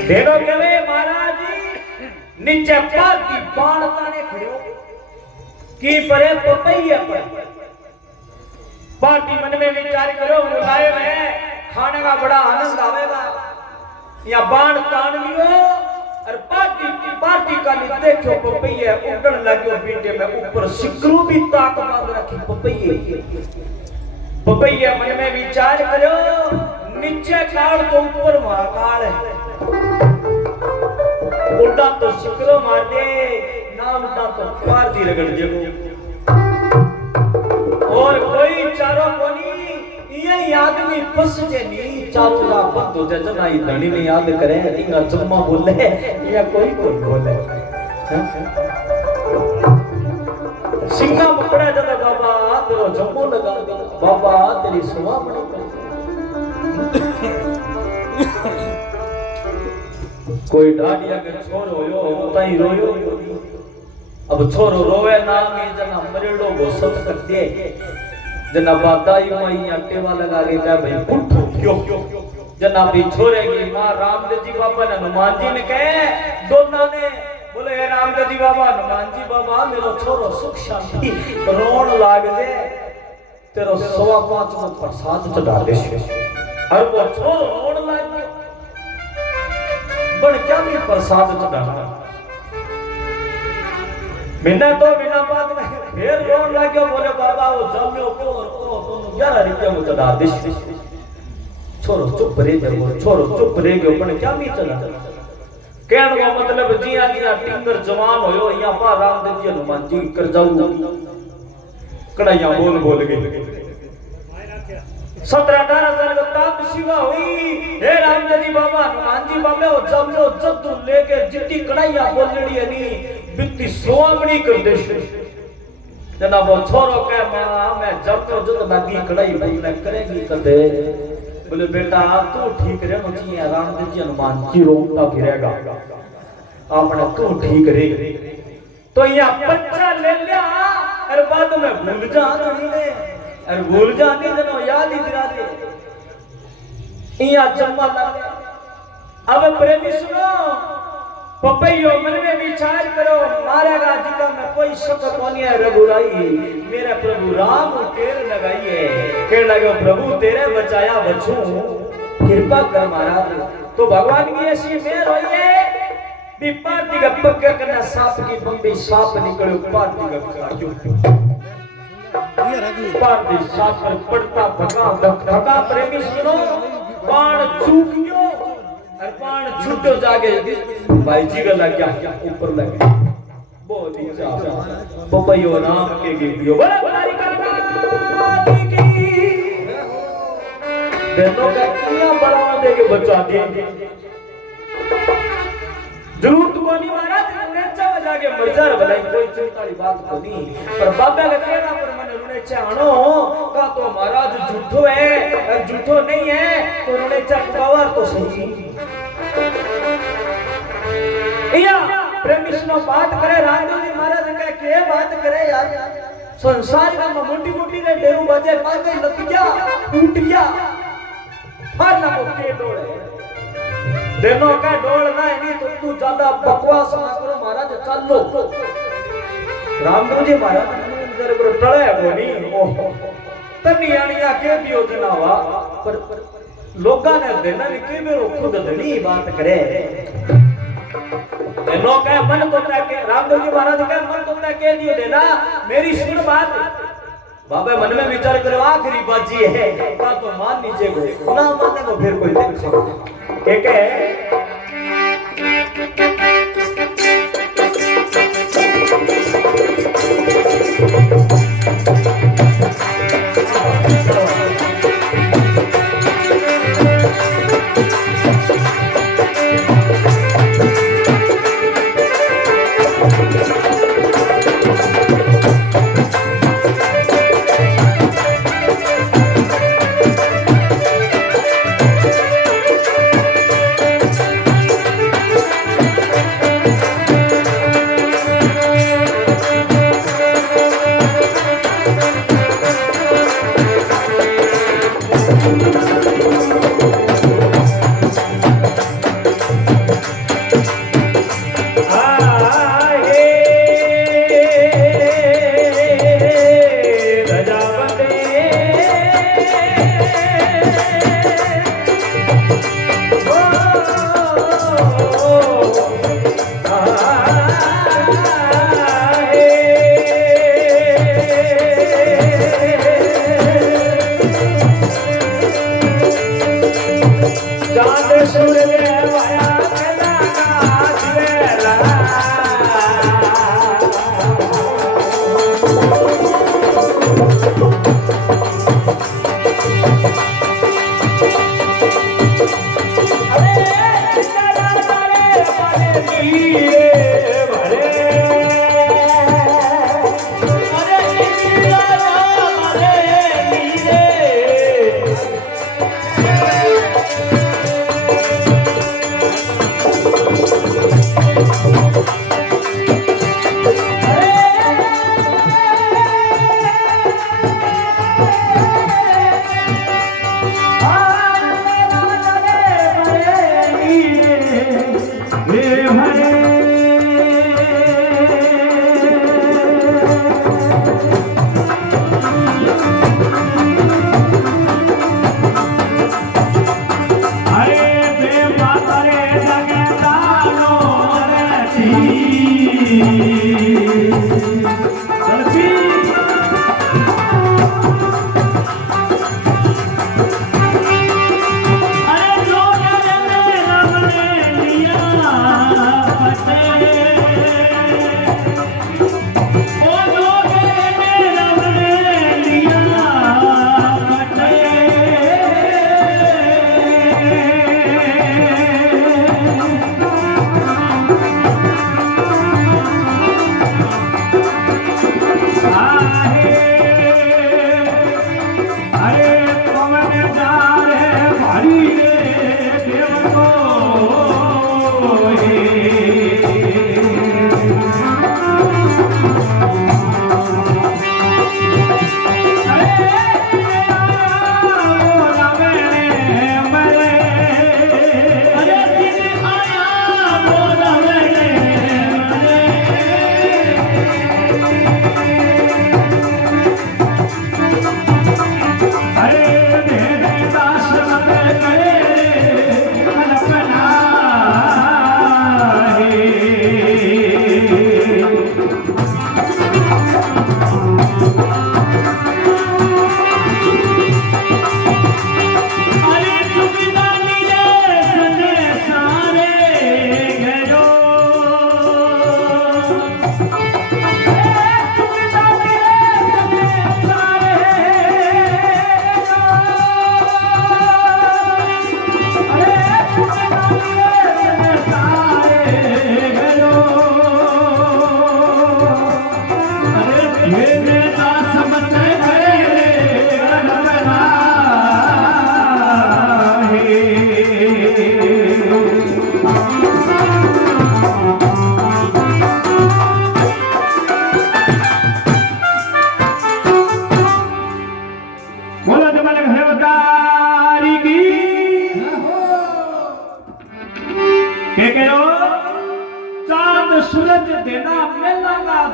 भेड़ो केवे महाराज नीचे पाती बाणता ने खड़ो की परे पपैया पर पार्टी मन में विचार करो बुलाए में खाने का बड़ा आनंद आवेगा या बाण तान लियो और पार्टी का नहीं देखो पपैया उड़न लगे बीटे में ऊपर सिकरू भी ताक बांध रखी पपैया मन में विचार करो नीचे काल तो ऊपर महाकाल है उल्टा तो सिकरो मार दे ना उल्टा तो पार दी रगड़ देगो और कोई चारों कोनी ये आदमी फंस जे नी चारों का बंद हो जाए जना ही धनी में याद करे इंगा चुम्मा बोले या कोई बोले सिंगा पकड़ा जदा बाबा तेरो जम्मो लगा दे बाबा तेरी सुवा बड़ी कोई ढाडिया के छोरो होयो ताई रोयो अब छोरो रोवे ना में जना मरेड़ो गो सब तक दे जना बादाई माई अटेवा लगा के जा भाई पुठो क्यों जना भी छोरे की मां रामदेव जी बाबा ने हनुमान जी ने कहे दोनों ने बोले हे रामदेव जी बाबा हनुमान जी बाबा मेरो छोरो सुख शांति रोण लाग दे तेरो 5.25 में प्रसाद चढ़ा दे और वो छोरो रोण लाग गया बड़ क्या भी प्रसाद चढ़ाना बिना बात में फिर रोन लग गया बोले बाबा वो जम्यो को और 11 रुपया में चढ़ा दे छोरो चुप रह गयो बड़ क्या भी चढ़ा कहने का मतलब जिया जिया टिंगर जवान होयो यहाँ पा रामदेव जी हनुमान जी कर जाऊ कड़ाइया बोल बोल के 17-18 साल का ताप शिवा हुई हे रामदेव जी बाबा हनुमान जी बाबे ओ जमलो जद्दू लेके जितनी कड़ाइया बोल रही है नी बित्ती सोमनी कर दे जनाब छोरो कह मां मैं जमलो जद बागी कड़ाई बोलने करेगी कदे बोले बेटा तू ठीक रहे मुझे रामदेव जी हनुमान जी रोकता फिरेगा आपने तू ठीक रे तो यहाँ बच्चा ले लिया और बाद में भूल जा और भूल जाने जनो याद ही दिला दे यहाँ जम्मा लगे अब प्रेमी सुनो पपैयो मन में विचार करो मारेगा जिका में कोई शक कोनी है रघुराई मेरा प्रभु राम टेर लगाइए कह लगे प्रभु तेरे बचाया बचूं कृपा कर महाराज तो भगवान की ऐसी मेहर हुई है भी पार्टी का पक्का करना सांप की बम्बी सांप निकले पार्टी का काजू पार्टी सांप पर पड़ता भगा प्रेमी सुनो बाण चूक गयो और बाण छूटो जागे भाई जी का लग गया ऊपर लग गया बहुत ही चाह पपैयो राम के गियो बड़ा भारी करना की देखो किया बड़ा देके बचा दिए जरूर तू नहीं महाराज नेचा बजा के मजार भलाई कोई चिंता वाली बात को नहीं पर बाबा का कहना पर मन रुने चाहनो का तो महाराज झूठो है झूठो नहीं है तो रुने चकवार तो सही या प्रेमिष्णो बात करे रामदेव जी महाराज का के बात करे यार संसार का मोटी मोटी रे डेरू बाजे पार गई लग गया टूट गया हर ना मोटे डोले दोनों का डोलना है नहीं तो तू ज्यादा बकवास ना करो महाराज चल लो रामदेव जी महाराज जरे पर टळे को नहीं ओ तनी आनिया के दियो जनावा पर लोगा ने देना के मेरो खुद धनी बात करे दोनों का मन तो के रामदेव जी महाराज का मन तो के दियो देना मेरी सुन बात बाबा मन में विचार करो आखिरी बाजी है बात तो मान लीजिए को ना मानने को फिर कोई देख सकता एक है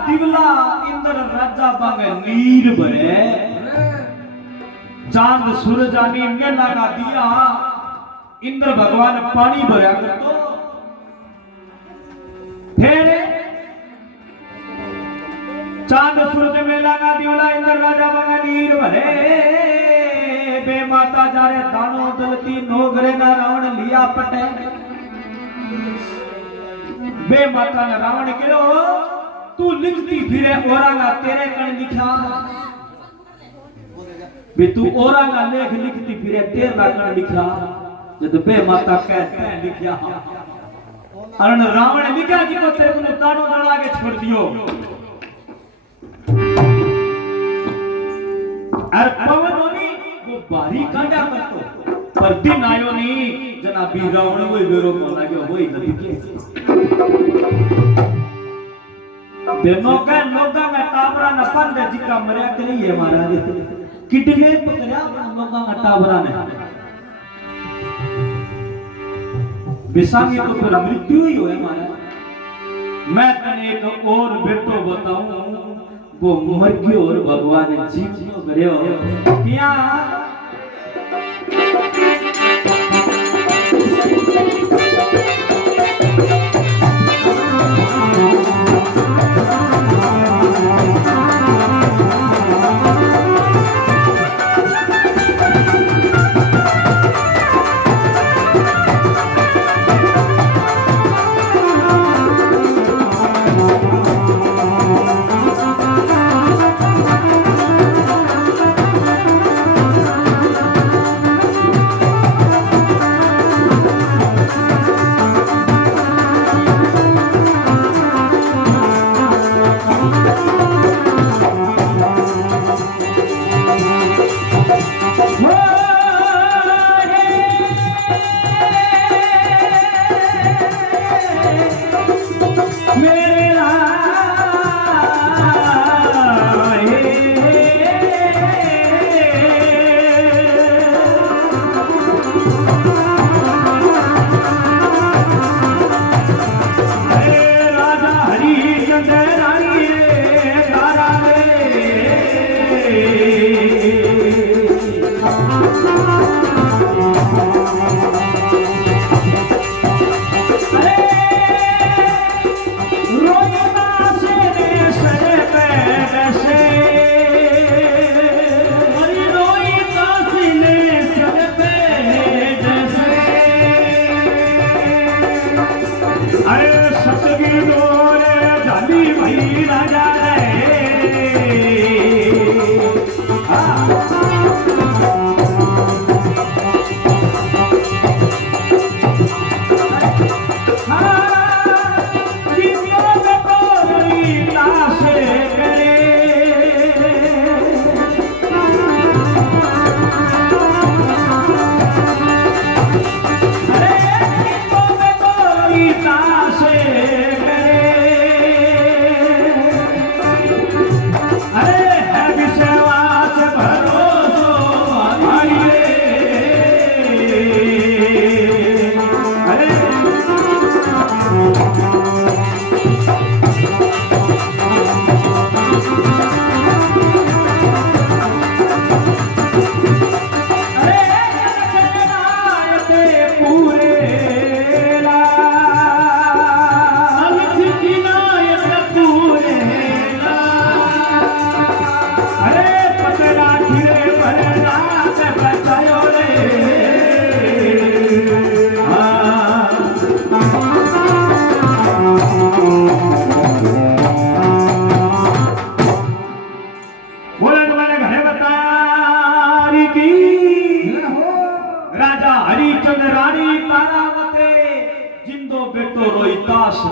दिवला इंद्र राजा बांगे नीर भरे चांद सूरज आनी मेला का दिया इंद्र भगवान पानी भरा कर तो फिर चांद सूरज मेला का दिवला इंद्र राजा बांगे नीर भरे बे माता जारे दानो दलती नोगरे ना रावण लिया पटे बे माता ने रावण कहो तू लिखती फिरे औरंगा तेरे कण लिखा बे तू औरंगा लेख लिखती फिरे तेरा कण लिखा जब बे माता कहते हैं लिखा अरण रावण लिखा जी को तेरे को दानो दड़ा के छोड़ दियो और पवन होनी वो बारी कांडा करतो पर दिन आयो नी जनाबी रावण वही बेरो को लाग्यो वही नदी के देनो के लोगा में टाबरा न पंद जिका मरया करी है महाराज किडने पकड़या लोगा में टाबरा ने बिसांगे तो फिर मृत्यु ही होए महाराज मैं तने एक और बेटो बताऊं वो मर गयो और भगवान जीव गयो क्या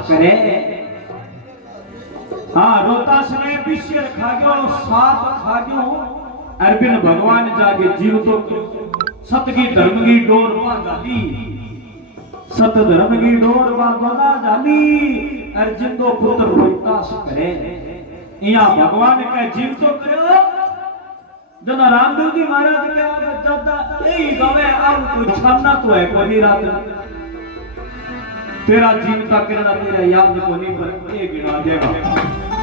करे हाँ रोतास ने बिशर खाग्यो साप खाग्यो अरबिन भगवान जागे जीव तो सत की धर्म की डोर बांधी सत धर्म की डोर बांधा जानी अर्जुन तो पुत्र रोतास करे यहाँ भगवान का जीव तो करो जना रामदेव जी महाराज के जदा यही गावे अब कोई छाना तो है कोई रात तेरा जीवता करना तेरा याद को नहीं पर एक गिना देगा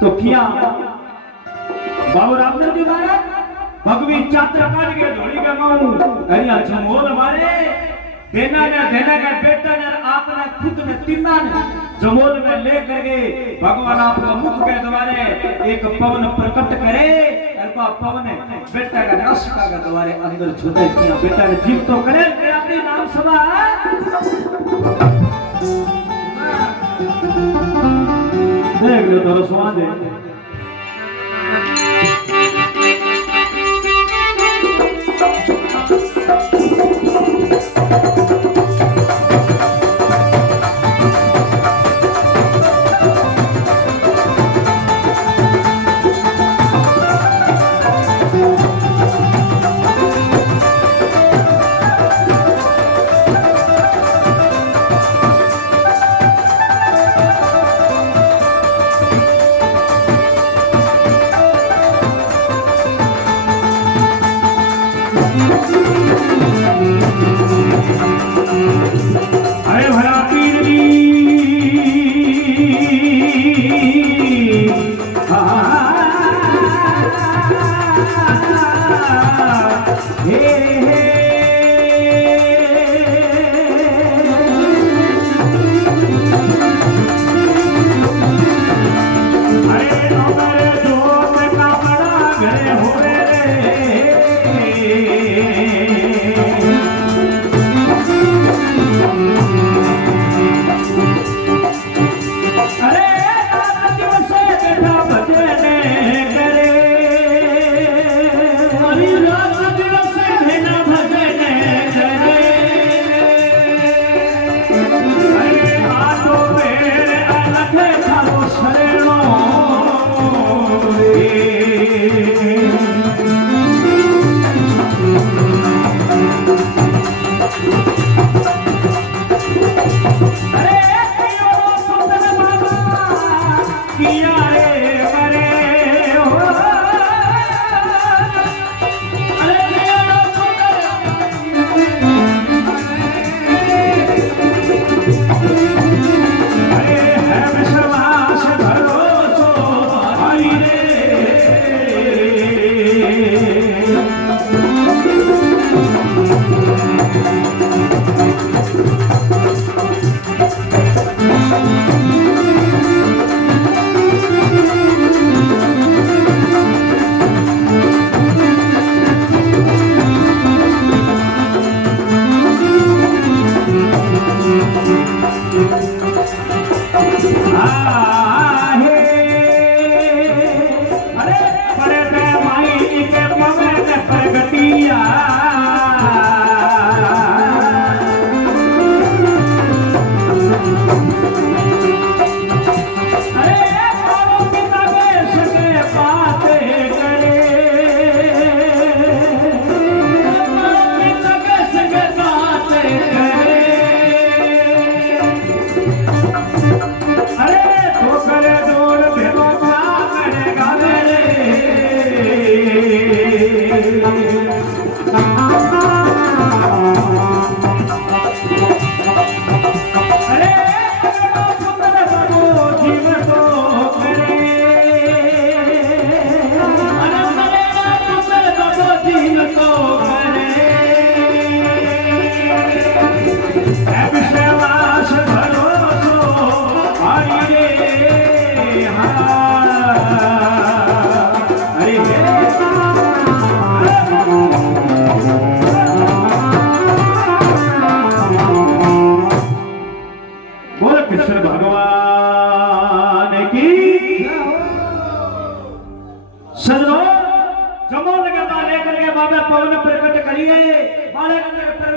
तो किया बाबू रामदेव जी महाराज भगवी चात्र काट के धोड़ी के माऊ अरिया जमोल मारे देना का बेटा ने आप ने खुद ने तीना ने जमोल में ले करके भगवान आपका मुख के द्वारे एक पवन प्रकट करे अल्पा पवन बेटा का नासिका के द्वारे अंदर छूटे किया बेटा ने जीव तो करे अपने नाम सभा देख लो तो स्वाद है अरे भला पीर जी अरे हमारे दोस्त का बड़ा घर हो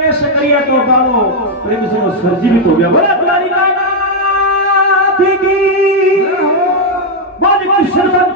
प्रवेश करिए तो बाबू प्रेम से सर्जीवित हो गया बोला तुम्हारी कृष्ण